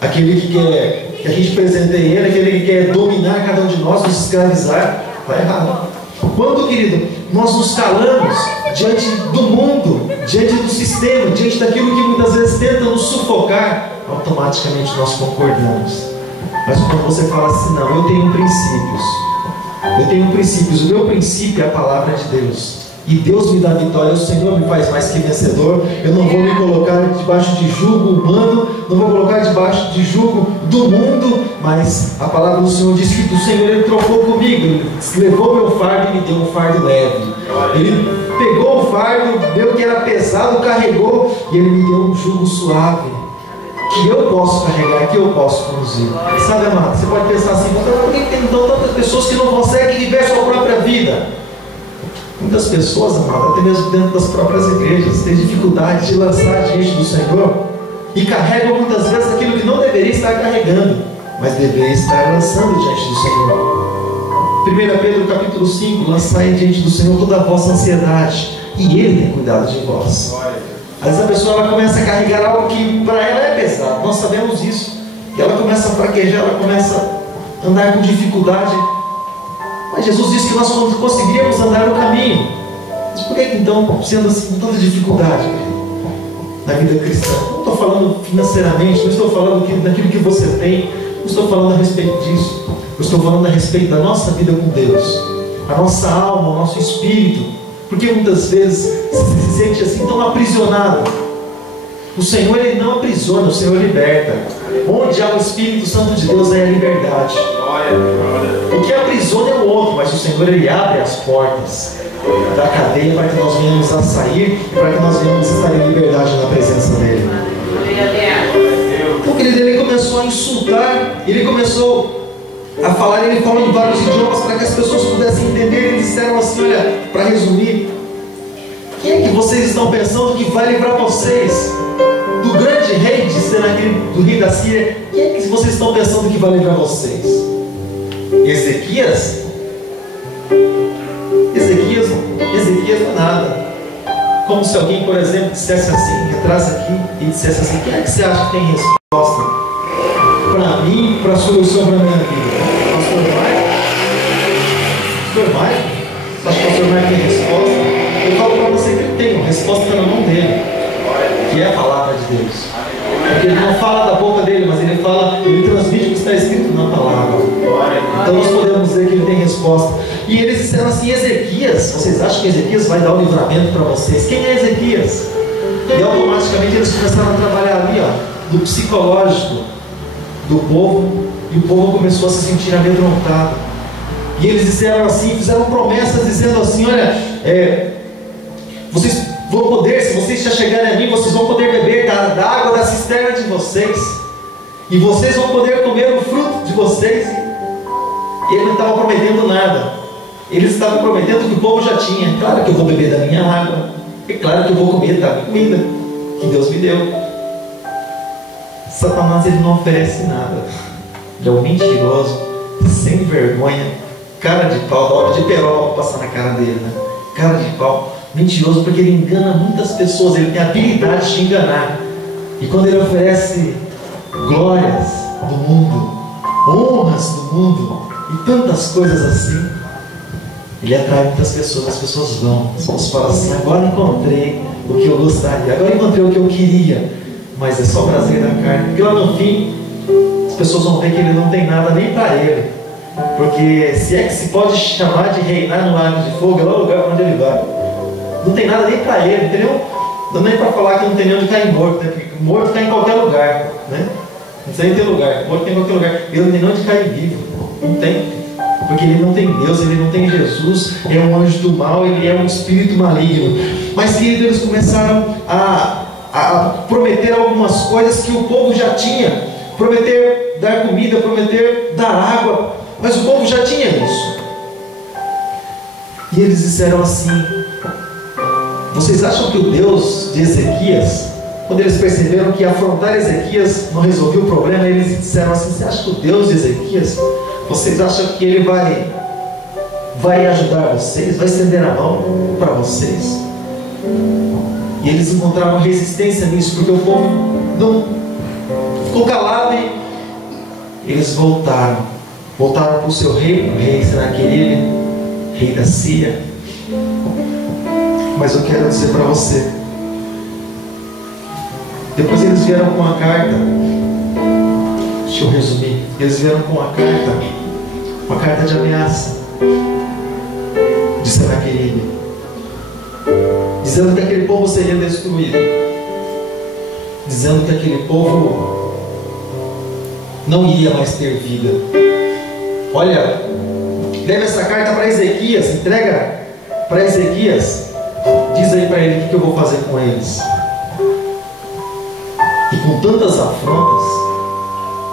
aquele que quer que a gente presenteie ele, aquele que quer dominar cada um de nós, nos escravizar, está errado. Quando, querido, nós nos calamos diante do mundo, diante do sistema, diante daquilo que muitas vezes tenta nos sufocar, automaticamente nós concordamos. Mas quando você fala assim: não, eu tenho princípios, o meu princípio é a palavra de Deus, e Deus me dá vitória, o Senhor me faz mais que vencedor. Eu não vou me colocar debaixo de jugo humano, não vou colocar debaixo de jugo do mundo, mas a palavra do Senhor diz que o Senhor ele trocou comigo, ele levou meu fardo e me deu um fardo leve. Ele pegou o fardo, deu que era pesado, carregou, e ele me deu um jugo suave, que eu posso carregar, que eu posso conduzir. Sabe, amado, você pode pensar assim: por que tem então tantas pessoas que não conseguem viver a sua própria vida? Muitas pessoas, amado, até mesmo dentro das próprias igrejas, têm dificuldade de lançar diante do Senhor, e carregam muitas vezes aquilo que não deveria estar carregando, mas deveria estar lançando diante do Senhor. 1 Pedro capítulo 5: lançai diante do Senhor toda a vossa ansiedade, e Ele tem cuidado de vós. Às vezes a pessoa ela começa a carregar algo que para ela é pesado, nós sabemos isso, que ela começa a fraquejar, ela começa a andar com dificuldade. Mas Jesus disse que nós conseguiríamos andar no caminho. Mas por que então, sendo assim, tanta dificuldade na vida cristã? Não estou falando financeiramente, não estou falando daquilo que você tem, não estou falando a respeito disso. Eu estou falando a respeito da nossa vida com Deus, a nossa alma, o nosso espírito. Porque muitas vezes se sente assim tão aprisionado. O Senhor ele não aprisiona, o Senhor liberta. Onde há o Espírito Santo de Deus é a liberdade. O que aprisiona é o outro, mas o Senhor ele abre as portas da cadeia para que nós venhamos a sair e para que nós venhamos a estar em liberdade na presença dele. Então, querido, ele começou a insultar, ele começou a falar, ele falou em vários idiomas para que as pessoas pudessem entender. Eles disseram assim, olha, para resumir, quem é que vocês estão pensando que vai livrar vocês do grande rei de Senaqueribe, do rei da Síria? Quem é que vocês estão pensando que vai livrar vocês? Ezequias? Ezequias não é nada. Como se alguém, por exemplo, dissesse assim, entrasse aqui e dissesse assim, quem é que você acha que tem resposta para mim, para a solução para a minha vida? Pastor Maicon? Pastor Maicon? Acho que o pastor Maicon tem resposta. Eu falo para você que ele tem uma resposta na mão dele, que é a palavra de Deus. Porque ele não fala da boca dele, mas ele fala, ele transmite o que está escrito na palavra. Então nós podemos dizer que ele tem resposta. E eles disseram assim, Ezequias, vocês acham que Ezequias vai dar o livramento para vocês? Quem é Ezequias? E automaticamente eles começaram a trabalhar ali, ó, do psicológico do povo, e o povo começou a se sentir amedrontado. E eles disseram assim, fizeram promessas dizendo assim, olha, vocês vão poder, se vocês já chegarem a mim, vocês vão poder beber da água da cisterna de vocês, e vocês vão poder comer o fruto de vocês. E ele não estava prometendo nada. Eles estavam prometendo que o povo já tinha. Claro que eu vou beber da minha água, é claro que eu vou comer da minha comida que Deus me deu. Satanás, ele não oferece nada. Ele é um mentiroso, sem vergonha, cara de pau, da hora de peroba passar na cara dele, né? Cara de pau, mentiroso, porque ele engana muitas pessoas, ele tem a habilidade de enganar. E quando ele oferece glórias do mundo, honras do mundo e tantas coisas assim, ele atrai muitas pessoas. As pessoas vão, as pessoas falam assim, agora encontrei o que eu gostaria, agora encontrei o que eu queria, mas é só prazer da carne. Porque lá no fim as pessoas vão ver que ele não tem nada nem para ele, porque se é que se pode chamar de reinar no lago de fogo, é lá o lugar para onde ele vai. Não tem nada nem para ele, entendeu? Não dá nem para falar que não tem nem onde cair morto, né? Porque morto cai em qualquer lugar, né? Não precisa nem ter lugar, morto tem em qualquer lugar. Ele não tem nem onde cair vivo, não tem. Porque ele não tem Deus, ele não tem Jesus, é um anjo do mal, ele é um espírito maligno. Mas queridos, eles começaram a prometer algumas coisas que o povo já tinha. Prometer dar comida, prometer dar água, mas o povo já tinha isso. E eles disseram assim, vocês acham que o Deus de Ezequias, quando eles perceberam que afrontar Ezequias não resolvia o problema, eles disseram assim, você acha que o Deus de Ezequias, vocês acham que ele vai ajudar vocês, vai estender a mão para vocês? E eles encontraram resistência nisso, porque o povo não ficou calado, e eles voltaram para o seu rei, o rei Senaqueribe, rei da Síria. Mas eu quero dizer para você, depois eles vieram com uma carta, deixa eu resumir, eles vieram com uma carta de ameaça de Senaqueribe, dizendo que aquele povo seria destruído, dizendo que aquele povo não iria mais ter vida. Olha, leva essa carta para Ezequias, entrega para Ezequias, diz aí para ele o que eu vou fazer com eles. E com tantas afrontas,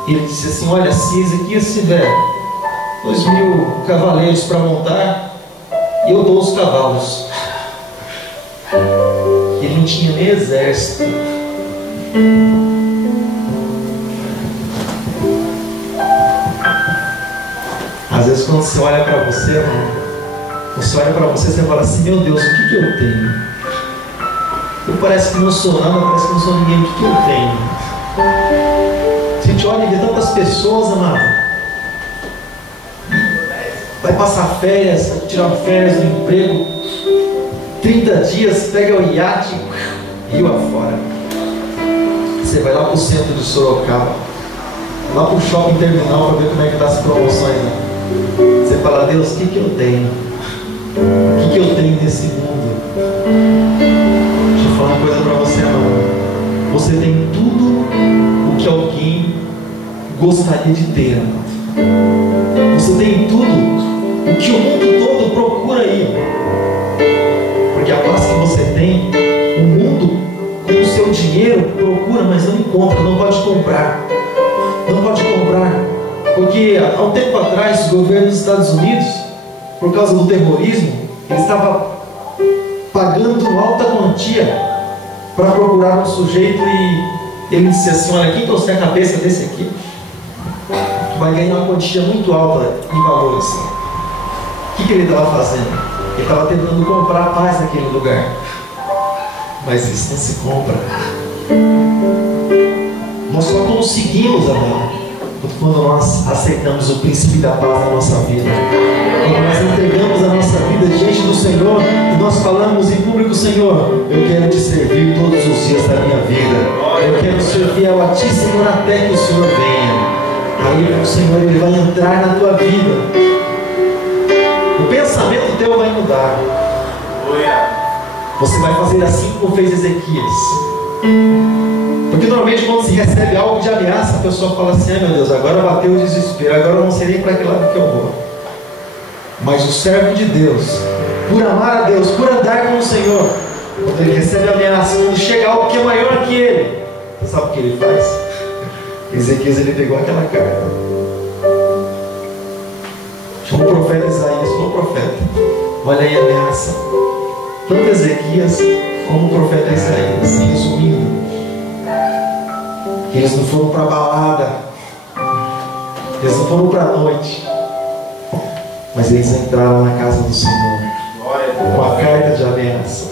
ele disse assim, olha, se Ezequias tiver 2.000 cavaleiros para montar, eu dou os cavalos. Ele não tinha nem exército. Às vezes quando você olha para você, irmão, você olha para você e fala assim, meu Deus, o que eu tenho? Eu parece que não sou nada, parece que não sou ninguém, o que eu tenho? A gente olha e vê tantas pessoas, amado, vai passar férias, tirar férias do emprego, 30 dias, pega o iate, rio afora. Você vai lá para o centro de Sorocaba, lá para o shopping terminal para ver como é que está as promoções, né? Você fala, Deus, o que eu tenho? O que eu tenho nesse mundo? Deixa eu falar uma coisa para você, amado. Você tem tudo o que alguém gostaria de ter, amado. Você tem tudo o que o mundo todo procura aí. Porque a paz que você tem, o mundo com o seu dinheiro procura, mas não encontra, não pode comprar. Não pode comprar. Porque há um tempo atrás, o governo dos Estados Unidos, por causa do terrorismo, ele estava pagando alta quantia para procurar um sujeito, e ele disse assim: olha, quem trouxer a cabeça desse aqui vai ganhar uma quantia muito alta em valores. O que ele estava fazendo? Ele estava tentando comprar a paz naquele lugar. Mas isso não se compra. Nós só conseguimos amar quando nós aceitamos o princípio da paz na nossa vida. Quando nós entregamos a nossa vida diante do Senhor e nós falamos em público: Senhor, eu quero te servir todos os dias da minha vida. Eu quero ser fiel a ti, Senhor, até que o Senhor venha. Aí o Senhor, ele vai entrar na tua vida. O pensamento teu vai mudar. Você vai fazer assim como fez Ezequias. Porque normalmente quando se recebe algo de ameaça, a pessoa fala assim: meu Deus, agora bateu o desespero, agora eu não sei nem para que lado que eu vou. Mas o servo de Deus, por amar a Deus, por andar com o Senhor, quando ele recebe ameaça, quando chega algo que é maior que ele, sabe o que ele faz? Ezequias, ele pegou aquela carta, chamou o profeta Isaías: falou: profeta, olha aí a ameaça. Tanto Ezequias como o profeta Isaías, resumindo, eles não foram para a balada, eles não foram para a noite, mas eles entraram na casa do Senhor com a carta de ameaça.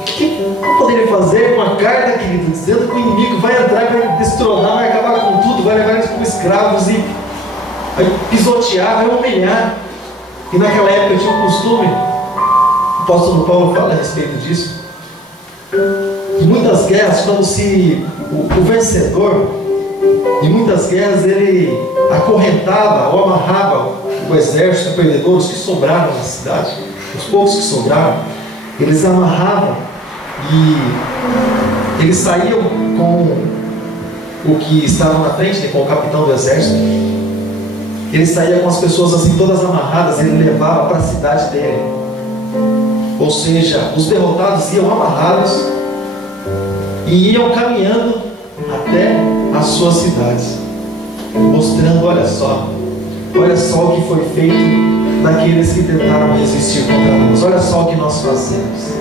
O que eu poderia fazer com a carta, querido, dizendo que o inimigo vai entrar, vai destronar, vai acabar com tudo, vai levar eles como escravos e vai pisotear, vai humilhar? E naquela época tinha um costume, o apóstolo Paulo fala a respeito disso, em muitas guerras, quando o vencedor, em muitas guerras, ele acorrentava ou amarrava o exército, o perdedor, os que sobraram na cidade, os poucos que sobraram, eles amarravam e eles saíam com o que estava na frente, né, com o capitão do exército. Ele saía com as pessoas assim todas amarradas, ele levava para a cidade dele. Ou seja, os derrotados iam amarrados e iam caminhando até as suas cidades, mostrando: olha só o que foi feito naqueles que tentaram resistir contra nós, olha só o que nós fazemos.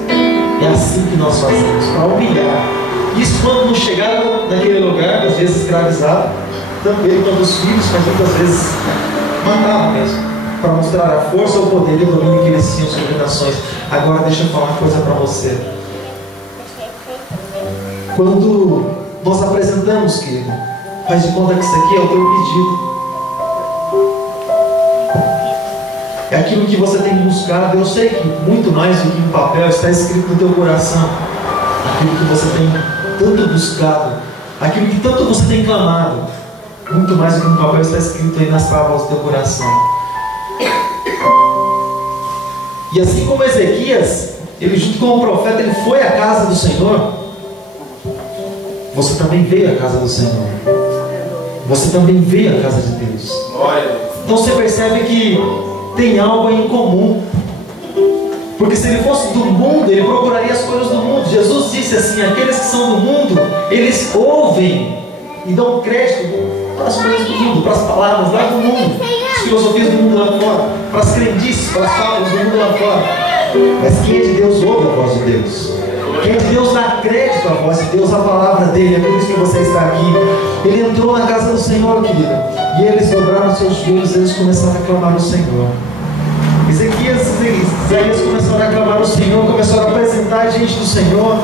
É assim que nós fazemos, para humilhar. Isso quando não chegaram naquele lugar, às vezes escravizado, tanto ele quanto os filhos, mas muitas vezes matavam mesmo, para mostrar a força, o poder e o domínio que eles tinham sobre nações. Agora deixa eu falar uma coisa para você. Quando nós apresentamos, querido, faz de conta que isso aqui é o teu pedido, é aquilo que você tem buscado. Eu sei que muito mais do que um papel está escrito no teu coração, aquilo que você tem tanto buscado, aquilo que tanto você tem clamado, muito mais do que um papel está escrito aí nas tábuas do teu coração. E assim como Ezequias, ele junto com o profeta, ele foi à casa do Senhor, você também veio à casa do Senhor, você também veio à casa de Deus. Então você percebe que tem algo em comum, porque se ele fosse do mundo, ele procuraria as coisas do mundo. Jesus disse assim: aqueles que são do mundo, eles ouvem e dão crédito para as coisas do mundo, para as palavras lá do mundo, as filosofias do mundo lá fora, para as crendices, para as fábulas do mundo lá fora. Mas quem é de Deus ouve a voz de Deus. Quem é de Deus dá crédito à voz de Deus, à palavra dele. É por isso que você está aqui. Ele entrou na casa do Senhor, querido, e eles dobraram seus joelhos, eles começaram a clamar ao Senhor. Ezequias e Isaías começaram a clamar ao Senhor, começaram a apresentar diante do Senhor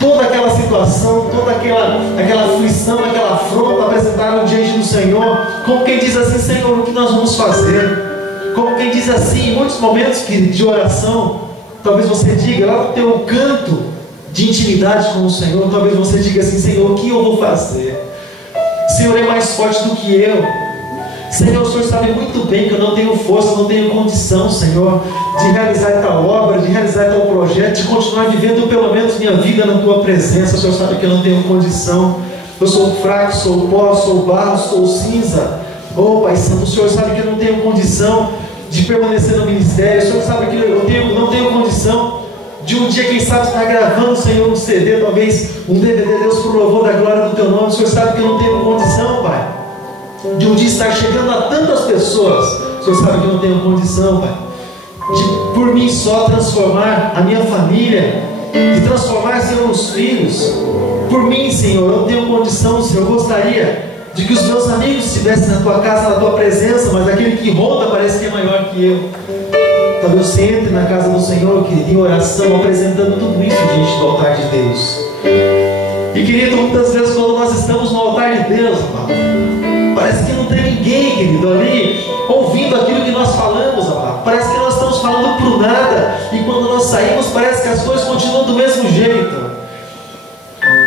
toda aquela situação, toda aquela aflição, aquela afronta, apresentaram diante do Senhor, como quem diz assim: Senhor, o que nós vamos fazer? Como quem diz assim, em muitos momentos, querido, de oração, talvez você diga, lá no teu canto de intimidade com o Senhor, talvez você diga assim: Senhor, o que eu vou fazer? Senhor é mais forte do que eu. Senhor, o Senhor sabe muito bem que eu não tenho força, não tenho condição, Senhor, de realizar tal obra, de realizar tal projeto, de continuar vivendo pelo menos minha vida na Tua presença. O Senhor sabe que eu não tenho condição. Eu sou fraco, sou pó, sou barro, sou cinza. Oh, Pai Santo, o Senhor sabe que eu não tenho condição de permanecer no ministério. O Senhor sabe que eu não tenho condição de um dia, quem sabe, estar gravando, Senhor, um CD, talvez um DVD, Deus, por louvor da glória do Teu nome. O Senhor sabe que eu não tenho condição, Pai. de um dia estar chegando a tantas pessoas. O Senhor sabe que eu não tenho condição, Pai, de por mim só transformar a minha família, de transformar, Senhor, os filhos. Por mim, Senhor, eu não tenho condição, Senhor. Eu gostaria de que os meus amigos estivessem na tua casa, na tua presença, mas aquele que ronda parece que é maior que eu. Talvez você entre na casa do Senhor, querido, em oração, apresentando tudo isso diante do altar de Deus. E, querido, muitas vezes quando nós estamos no altar de Deus, amado, parece que não tem ninguém, querido, ali ouvindo aquilo que nós falamos, amado. Parece que nós estamos falando por nada, e quando nós saímos parece que as coisas continuam do mesmo jeito.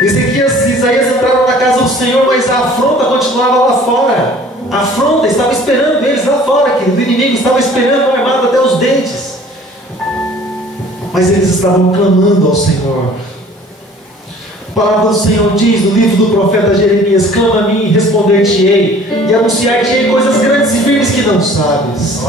Ezequias e Isaías entraram na casa do Senhor, mas a afronta continuava lá fora. A afronta estava esperando eles lá fora, querido. O inimigo estava esperando, armado até os dentes. Mas eles estavam clamando ao Senhor. A palavra do Senhor diz no livro do profeta Jeremias: clama a mim e responder-te-ei, e anunciar-te-ei coisas grandes e firmes que não sabes.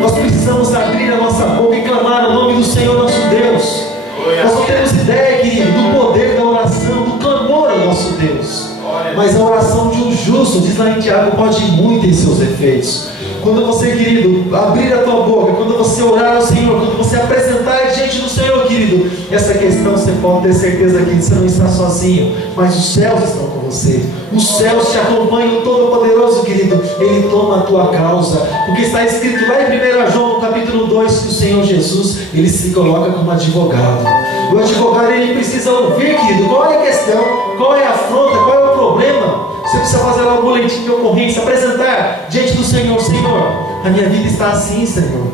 Nós precisamos abrir a nossa boca e clamar o nome do Senhor nosso Deus. Nós não temos ideia, querido, do poder da oração, do clamor ao nosso Deus. Mas a oração de um justo, diz lá em Tiago, pode ir muito em seus efeitos. Quando você, querido, abrir a tua boca, quando você orar ao Senhor, quando você apresentar diante do Senhor, querido, essa questão você pode ter certeza que você não está sozinho, mas os céus estão com você. Os céus te acompanham, o Todo-Poderoso, querido, Ele toma a tua causa, porque está escrito lá em 1 João, no capítulo 2, que o Senhor Jesus, Ele se coloca como advogado. O advogado, ele precisa ouvir, querido, qual é a questão, qual é a afronta, qual é o problema. Você precisa fazer lá um boletim de ocorrência, apresentar diante do Senhor: Senhor, a minha vida está assim, Senhor.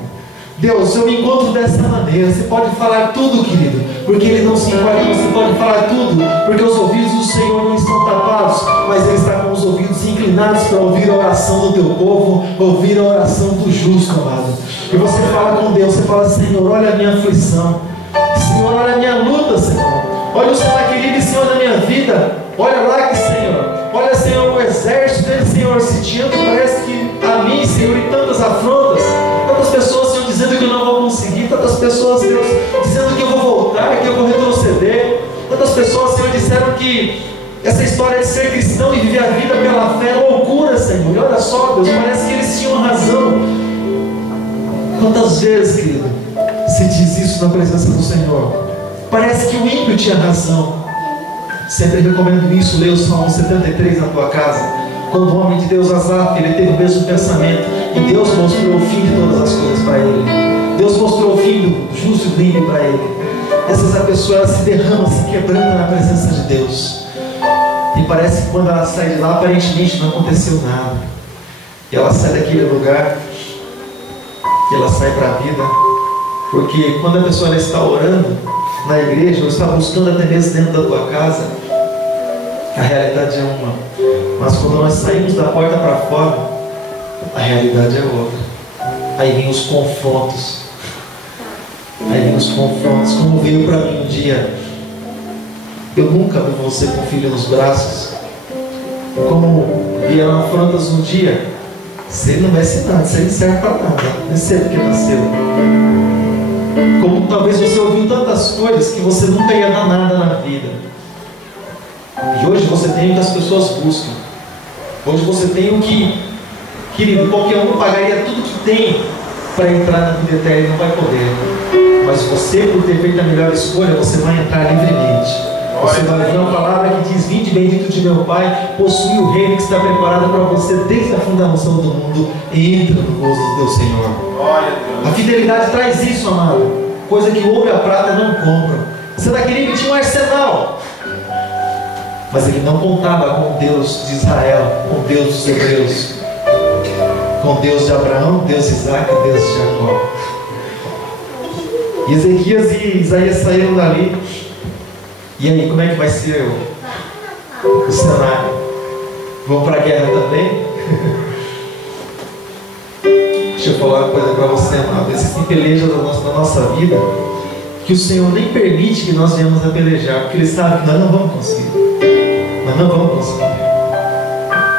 Deus, eu me encontro dessa maneira. Você pode falar tudo, querido, porque Ele não se importa. Você pode falar tudo, porque os ouvidos do Senhor não estão tapados, mas Ele está com os ouvidos inclinados para ouvir a oração do teu povo, ouvir a oração do justo, amado. E você fala com Deus, você fala: Senhor, olha a minha aflição, Senhor, olha a minha luta, Senhor, olha o Senhor querido, Senhor, na minha vida. Olha lá que, Senhor, olha, Senhor, o exército dele, Senhor, sitiando, parece que a mim, Senhor, e tantas afrontas, tantas pessoas, Senhor, dizendo que eu não vou conseguir, tantas pessoas, Deus, dizendo que eu vou voltar, que eu vou retroceder, tantas pessoas, Senhor, disseram que essa história de ser cristão e viver a vida pela fé é loucura, Senhor. E olha só, Deus, parece que eles tinham razão. Quantas vezes, querido, se diz isso na presença do Senhor? Parece que o ímpio tinha razão. Sempre recomendo isso, leia o Salmo 73 na tua casa. Quando o homem de Deus, Asaf, ele teve o mesmo pensamento, e Deus mostrou o fim de todas as coisas para ele. Deus mostrou o fim do justo e do ímpio para ele. Essa pessoa, ela se derrama, se quebrando na presença de Deus, e parece que quando ela sai de lá, aparentemente não aconteceu nada. E ela sai daquele lugar, e ela sai para a vida, porque quando a pessoa ela está orando na igreja, ou está buscando até mesmo dentro da tua casa, a realidade é uma, mas quando nós saímos da porta para fora, a realidade é outra. Aí vem os confrontos, como veio para mim um dia. Eu nunca vi você com filho nos braços, como vieram afrontas um dia. Você não vai ser nada, você não serve para nada, nem sei porque nasceu. Como talvez você ouviu tantas coisas que você nunca ia dar nada na vida. E hoje você tem o que as pessoas buscam. Hoje você tem o que, querido, qualquer um pagaria tudo que tem para entrar na vida eterna e não vai poder. Mas você, por ter feito a melhor escolha, você vai entrar livremente. Você vai ver uma palavra que diz: vinde bendito de meu Pai, possui o reino que está preparado para você desde a fundação do mundo, e entra no gozo do teu Senhor. A fidelidade traz isso, amado, coisa que o ouro e a prata não compram. Senaqueribe tinha um arsenal, mas ele não contava com o Deus de Israel, com o Deus dos hebreus, com o Deus de Abraão, Deus de Isaac e Deus de Jacó. E Ezequias e Isaías saíram dali. E aí, como é que vai ser o cenário? Vão para a guerra também? Deixa eu falar uma coisa para você, amado. Existem pelejas da nossa vida que o Senhor nem permite que nós venhamos a pelejar, porque Ele sabe que nós não vamos conseguir. Nós não vamos conseguir.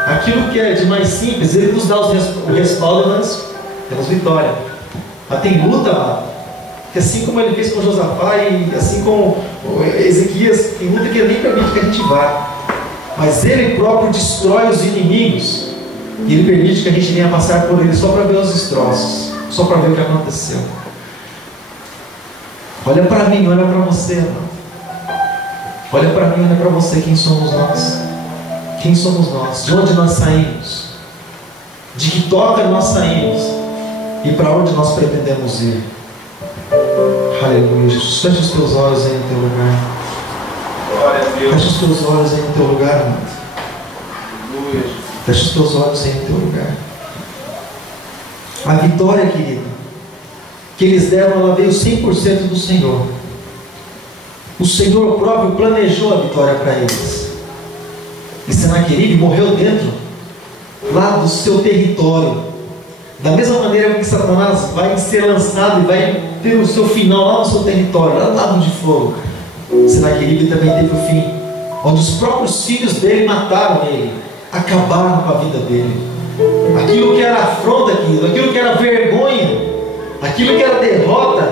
Aquilo que é de mais simples, Ele nos dá o respaldo e nós temos vitória. Mas tem luta, amado, que assim como Ele fez com Josafá e assim como Ezequias, tem luta que Ele nem permite que a gente vá, mas Ele próprio destrói os inimigos. E Ele permite que a gente venha passar por Ele só para ver os destroços, só para ver o que aconteceu. Olha para mim, olha para você, irmão. Olha para mim, olha para você. Quem somos nós? Quem somos nós? De onde nós saímos? De que toca nós saímos? E para onde nós pretendemos ir? Aleluia. Jesus, fecha os teus olhos aí no teu lugar. Glória a Deus. Fecha os teus olhos aí no teu lugar, irmão. Aleluia. Fecha os teus olhos aí no teu lugar. A vitória, querido, que eles deram, ela veio 100% do Senhor. O Senhor próprio planejou a vitória para eles. E Senaqueribe morreu dentro, lá do seu território. Da mesma maneira que Satanás vai ser lançado e vai ter o seu final lá no seu território, lá no lago de fogo, Senaqueribe também teve o fim, onde os próprios filhos dele mataram ele, acabaram com a vida dele. Aquilo que era afronta, aquilo que era vergonha, aquilo que era derrota,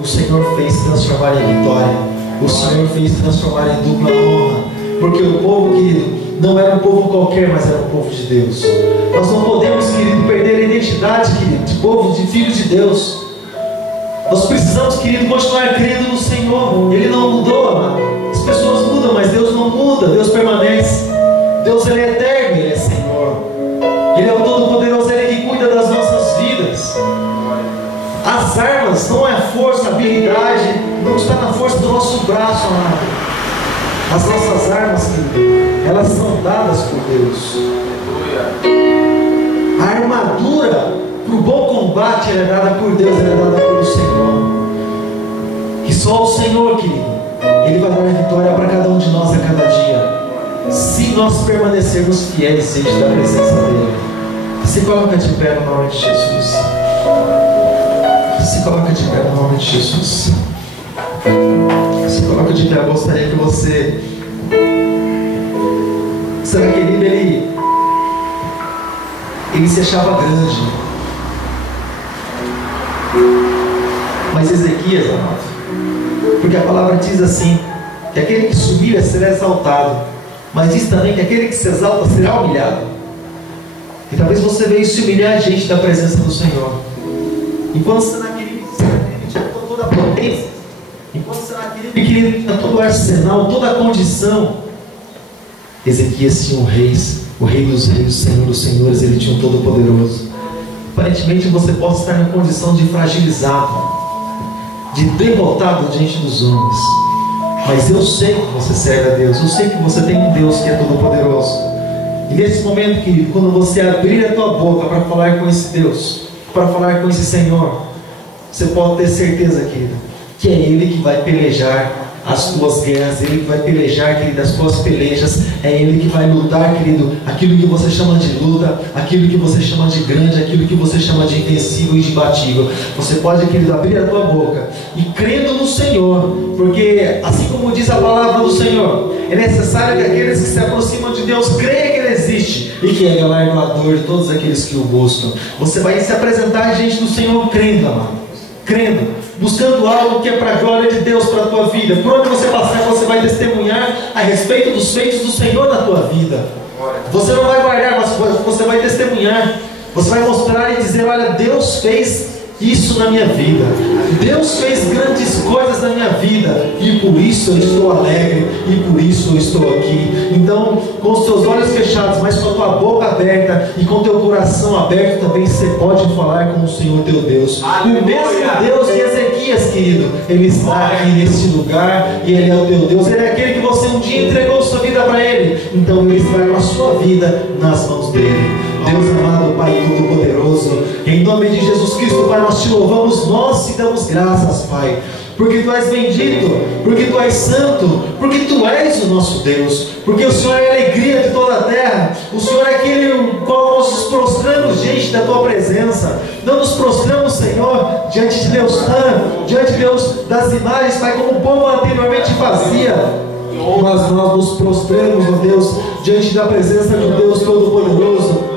o Senhor fez transformar em vitória. O Senhor fez transformar em dupla honra. Porque o povo, querido, não era um povo qualquer, mas era um povo de Deus. Nós não podemos, querido, perder a identidade, querido, de povo, de filhos de Deus. Nós precisamos, querido, continuar crendo no Senhor. Ele não mudou, amado. As pessoas mudam, mas Deus não muda. Deus permanece. Deus, Ele é eterno, Ele é Senhor. Ele é o Todo-Poderoso, Ele é que cuida das nossas vidas. As armas não é a força, a habilidade, não está na força do nosso braço, amado. As nossas armas, querido, elas são dadas por Deus. A armadura para o bom combate, ela é dada por Deus, ela é dada pelo Senhor. Que só o Senhor, querido, Ele vai dar a vitória para cada um de nós a cada dia, se nós permanecermos fiéis diante da presença dEle. Se coloca de pé no nome de Jesus. Se coloca de pé no nome de Jesus. Se coloca de pé. Eu gostaria que você... Senaqueribe, ele se achava grande. Mas Ezequias, amado, porque a palavra diz assim, que aquele que se humilha será exaltado, mas diz também que aquele que se exalta será humilhado. E talvez você veio se humilhar diante da presença do Senhor. Enquanto Senaqueribe tinha toda a potência, enquanto Senaqueribe tinha todo o arsenal, toda a condição, Ezequias tinha o rei dos reis, o Senhor dos senhores, ele tinha um todo-poderoso. Aparentemente você pode estar em condição de fragilizado, de derrotado diante dos homens, mas eu sei que você serve a Deus, eu sei que você tem um Deus que é todo-poderoso. E nesse momento, querido, quando você abrir a tua boca para falar com esse Deus, para falar com esse Senhor, você pode ter certeza, querido, que é Ele que vai pelejar as tuas guerras, Ele que vai pelejar, querido, as tuas pelejas, é Ele que vai lutar, querido, aquilo que você chama de luta, aquilo que você chama de grande, aquilo que você chama de invencível e de imbatível. Você pode, querido, abrir a tua boca e crendo no Senhor, porque assim como diz a palavra do Senhor, é necessário que aqueles que se aproximam de Deus creiam que Ele existe e que é galardoador de todos aqueles que o buscam. Você vai se apresentar diante do Senhor crendo, amado, crendo, buscando algo que é para a glória de Deus para a tua vida. Por onde você passar, você vai testemunhar a respeito dos feitos do Senhor na tua vida. Você não vai guardar, mas você vai testemunhar. Você vai mostrar e dizer: olha, Deus fez isso na minha vida, Deus fez grandes coisas na minha vida, e por isso eu estou alegre, e por isso eu estou aqui. Então, com os teus olhos fechados, mas com a tua boca aberta e com o teu coração aberto também, você pode falar com o Senhor teu Deus. Aleluia. O mesmo Deus de Ezequias, querido, Ele está aqui nesse lugar, e Ele é o teu Deus. Ele é aquele que você um dia entregou sua vida para Ele, então Ele está com a sua vida nas mãos dEle. Deus amado, Pai Todo-Poderoso, em nome de Jesus Cristo, Pai, nós te louvamos, nós te damos graças, Pai, porque Tu és bendito, porque Tu és santo, porque Tu és o nosso Deus, porque o Senhor é a alegria de toda a terra, o Senhor é aquele no qual nós nos prostramos diante da Tua presença. Não nos prostramos, Senhor, diante de Deus Santo, diante de Deus das imagens, Pai, como o povo anteriormente fazia. Mas nós nos prostramos, ó Deus, diante da presença de um Deus Todo-Poderoso,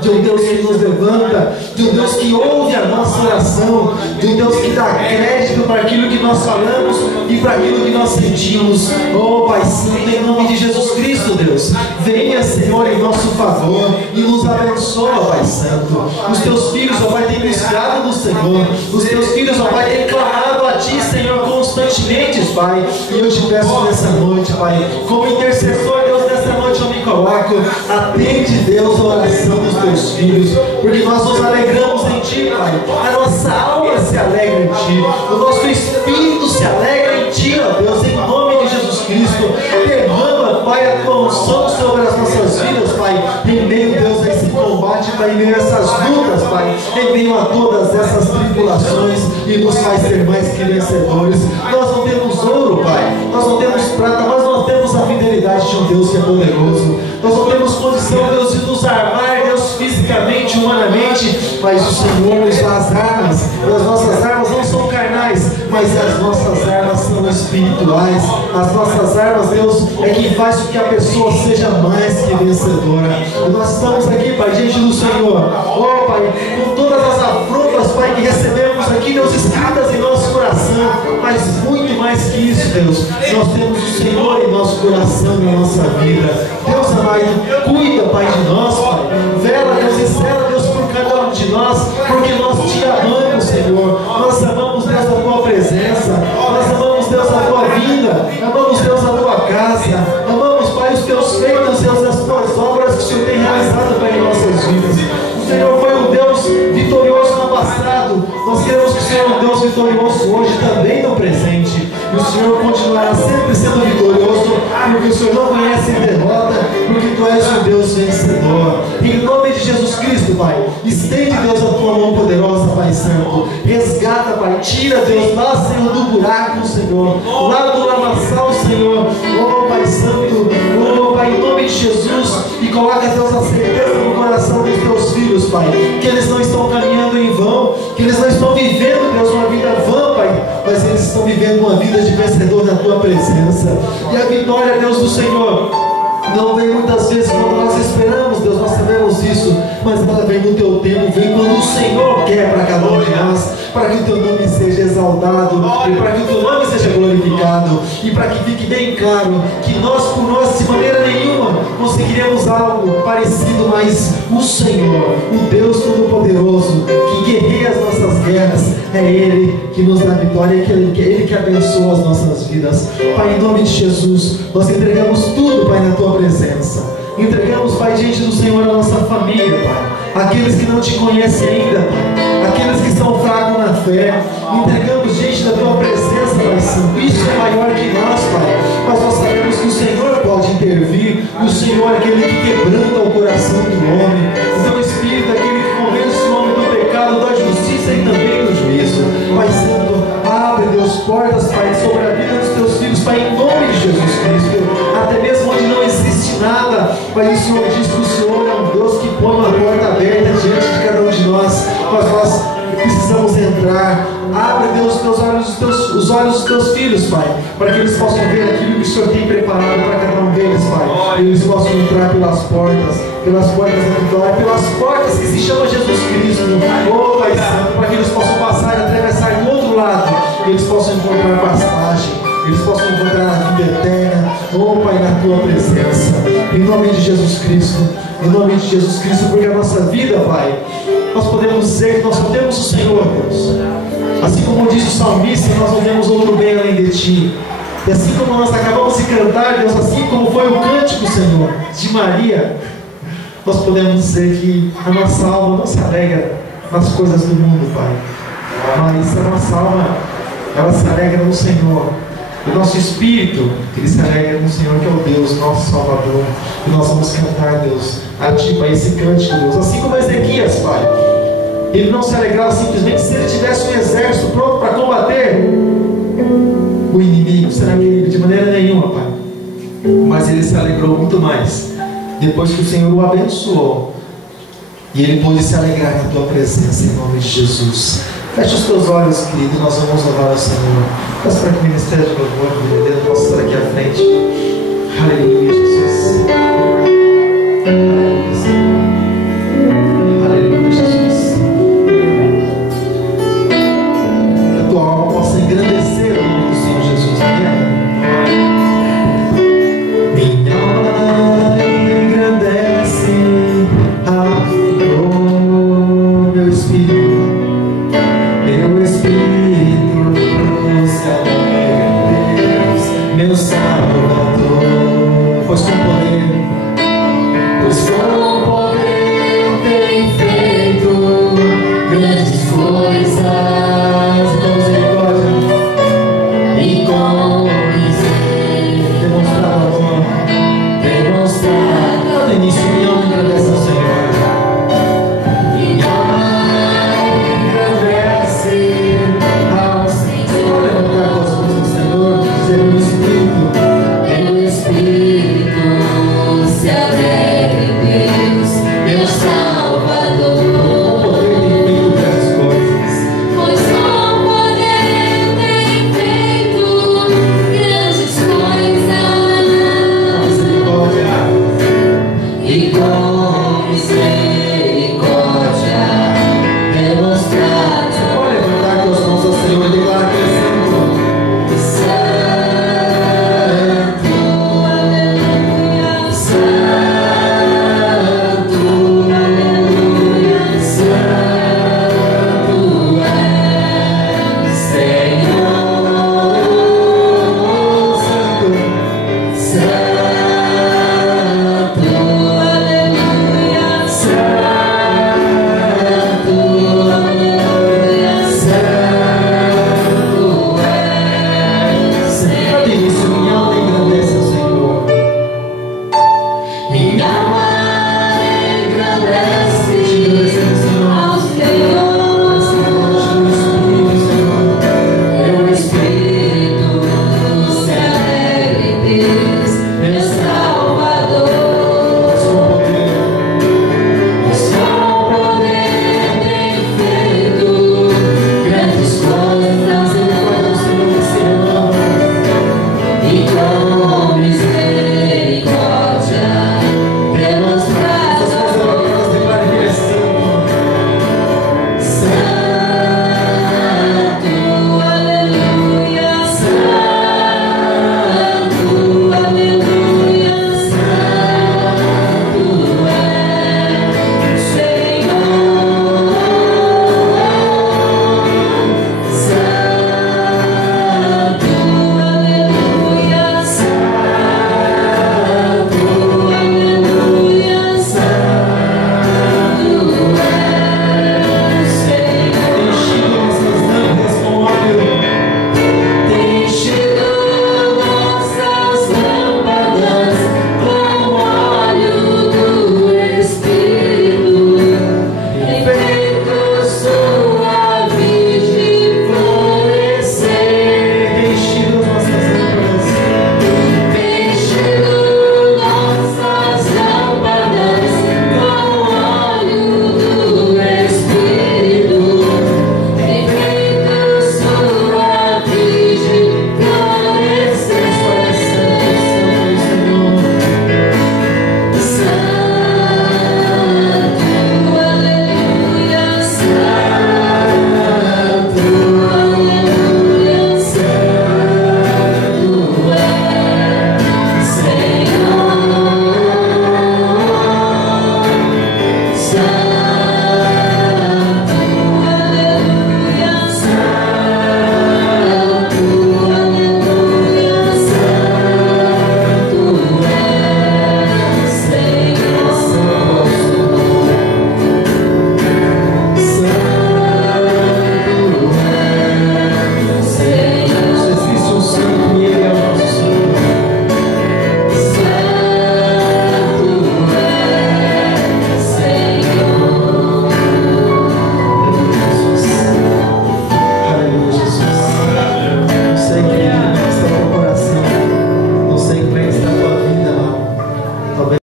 de um Deus que nos levanta, de um Deus que ouve a nossa oração, de um Deus que dá crédito para aquilo que nós falamos e para aquilo que nós sentimos. Oh Pai Santo, em nome de Jesus Cristo, Deus, venha, Senhor, em nosso favor e nos abençoa, Pai Santo. Os teus filhos, ó Pai, têm buscado do Senhor. Os teus filhos, ó Pai, têm clamado a Ti, Senhor, constantemente, Pai. E eu te peço nessa noite, Pai, como intercessor, Deus, nessa noite eu me coloco. Atende, Deus, a oração dos teus filhos, porque nós nos alegramos em Ti, Pai. A nossa alma se alegra em Ti, o nosso espírito se alegra em Ti, ó Deus, em nome de Jesus Cristo. Derrama, Pai, a tua unção sobre as nossas vidas, Pai, em meio, Deus, a esse combate, Pai, em meio a essas lutas, Pai, em meio a todas essas tribulações, e nos faz ser mais que vencedores. Nós não temos ouro, Pai, nós não temos prata, mas nós temos a fidelidade de um Deus que é poderoso. Nós não temos condição, Deus, de nos armar, Deus, fisicamente, humanamente, mas o Senhor nos dá as armas. E as nossas armas não são carnais, mas as nossas armas são espirituais. As nossas armas, Deus, é que faz com que a pessoa seja mais que vencedora. E nós estamos aqui, Pai, diante do Senhor, oh Pai, com todas as afrontas, Pai, que recebemos aqui, Deus, escritas em nosso coração, mas muito mais que isso, Deus, nós temos o Senhor em nosso coração, na nossa vida. Deus amado, cuida, Pai, de nós, Pai. Vela, Deus, e cela, Deus, por cada um de nós, porque nós te amamos, Senhor. Nós amamos, Deus, a tua presença. Nós amamos, Deus, a tua vida. Amamos, Deus, a tua casa. Amamos, Pai, os teus feitos, Deus, as tuas obras que o Senhor tem realizado, Pai, em nossas vidas. O Senhor foi um Deus vitorioso no passado. Nós queremos que o Senhor é um Deus vitorioso hoje, também no presente. E o Senhor continuará sempre sendo vitorioso, porque o Senhor não conhece derrota, porque Tu és um Deus vencedor. Em nome de Jesus Cristo, Pai, estende, Deus, a Tua mão poderosa, Pai Santo. Resgata, Pai, tira, Deus, lá, Senhor, do buraco, Senhor, lá do lamaçal, Senhor. Oh, Pai Santo, oh, Pai, em nome de Jesus, e coloca, Deus, a certeza no coração dos Teus filhos, Pai, que eles não estão caminhando em vão, que eles não estão vivendo, Deus, uma vida vã, Pai, mas eles estão vivendo uma vida de vencedor na Tua presença. E a vitória, Deus, do Senhor não vem muitas vezes quando nós esperamos, Deus, nós sabemos isso, mas ela vem no Teu tempo, vem quando o Senhor quer para cada um de nós, para que o Teu nome seja exaltado, e para que o Teu nome seja glorificado, e para que fique bem claro que nós, por nós, de maneira nenhuma, conseguiremos algo parecido, mas o Senhor, o Deus Todo-Poderoso, que guerreia as nossas guerras, é Ele que nos dá vitória, é Ele que abençoa as nossas vidas. Pai, em nome de Jesus, nós entregamos tudo, Pai, na Tua presença. Entregamos, Pai, diante do Senhor a nossa família, Pai. Aqueles que não Te conhecem ainda, Pai. Aqueles que são fracos na fé. Entregamos diante da Tua presença, Pai Santo. Isso é maior que nós, Pai. Mas nós sabemos que o Senhor pode intervir. O Senhor é aquele que quebranta o coração do homem. O Teu Espírito é aquele que convence o homem do pecado, da justiça e também do juízo. Pai Santo, abre, Deus, portas, Pai, sobre a vida dos Teus filhos, Pai, em nome de Jesus Cristo. Até mesmo onde não existe nada, Pai, o Senhor diz que o Senhor é um Deus que põe uma porta aberta diante de cada um de nós, mas nós precisamos entrar. Abre, Deus, os olhos dos Teus filhos, Pai, para que eles possam ver aquilo que o Senhor tem preparado para cada um deles, Pai. E eles possam entrar pelas portas da vitória, pelas portas que se chama Jesus Cristo. Oh, Pai Santo, para que eles possam passar e atravessar do outro lado, e eles possam encontrar pastagem, eles possam encontrar a vida eterna. Oh, Pai, na Tua presença, em nome de Jesus Cristo, em nome de Jesus Cristo, porque a nossa vida, Pai, nós podemos dizer que nós só temos o Senhor, Deus. Assim como diz o salmista, nós não temos outro bem além de Ti. E assim como nós acabamos de cantar, Deus, assim como foi o cântico, Senhor, de Maria, nós podemos dizer que a nossa alma não se alegra nas coisas do mundo, Pai, mas a nossa alma, ela se alegra no Senhor. O nosso espírito, ele se alegra no Senhor, que é o Deus, nosso Salvador. E nós vamos cantar, Deus, a Ti, Pai, esse cântico, Deus. Assim como Ezequias, Pai, ele não se alegrava simplesmente se ele tivesse um exército pronto para combater o inimigo, será que ele, de maneira nenhuma, Pai. Mas ele se alegrou muito mais depois que o Senhor o abençoou, e ele pôde se alegrar na Tua presença, em nome de Jesus. Feche os teus olhos, querido, nós vamos louvar o Senhor. Peço para que o ministério de louvor, Deus, possa estar aqui à frente. Aleluia, Jesus. Aleluia, Senhor. Aleluia, Jesus. Que a tua alma possa engrandecer o nome do Senhor Jesus. Amém? Minha alma pois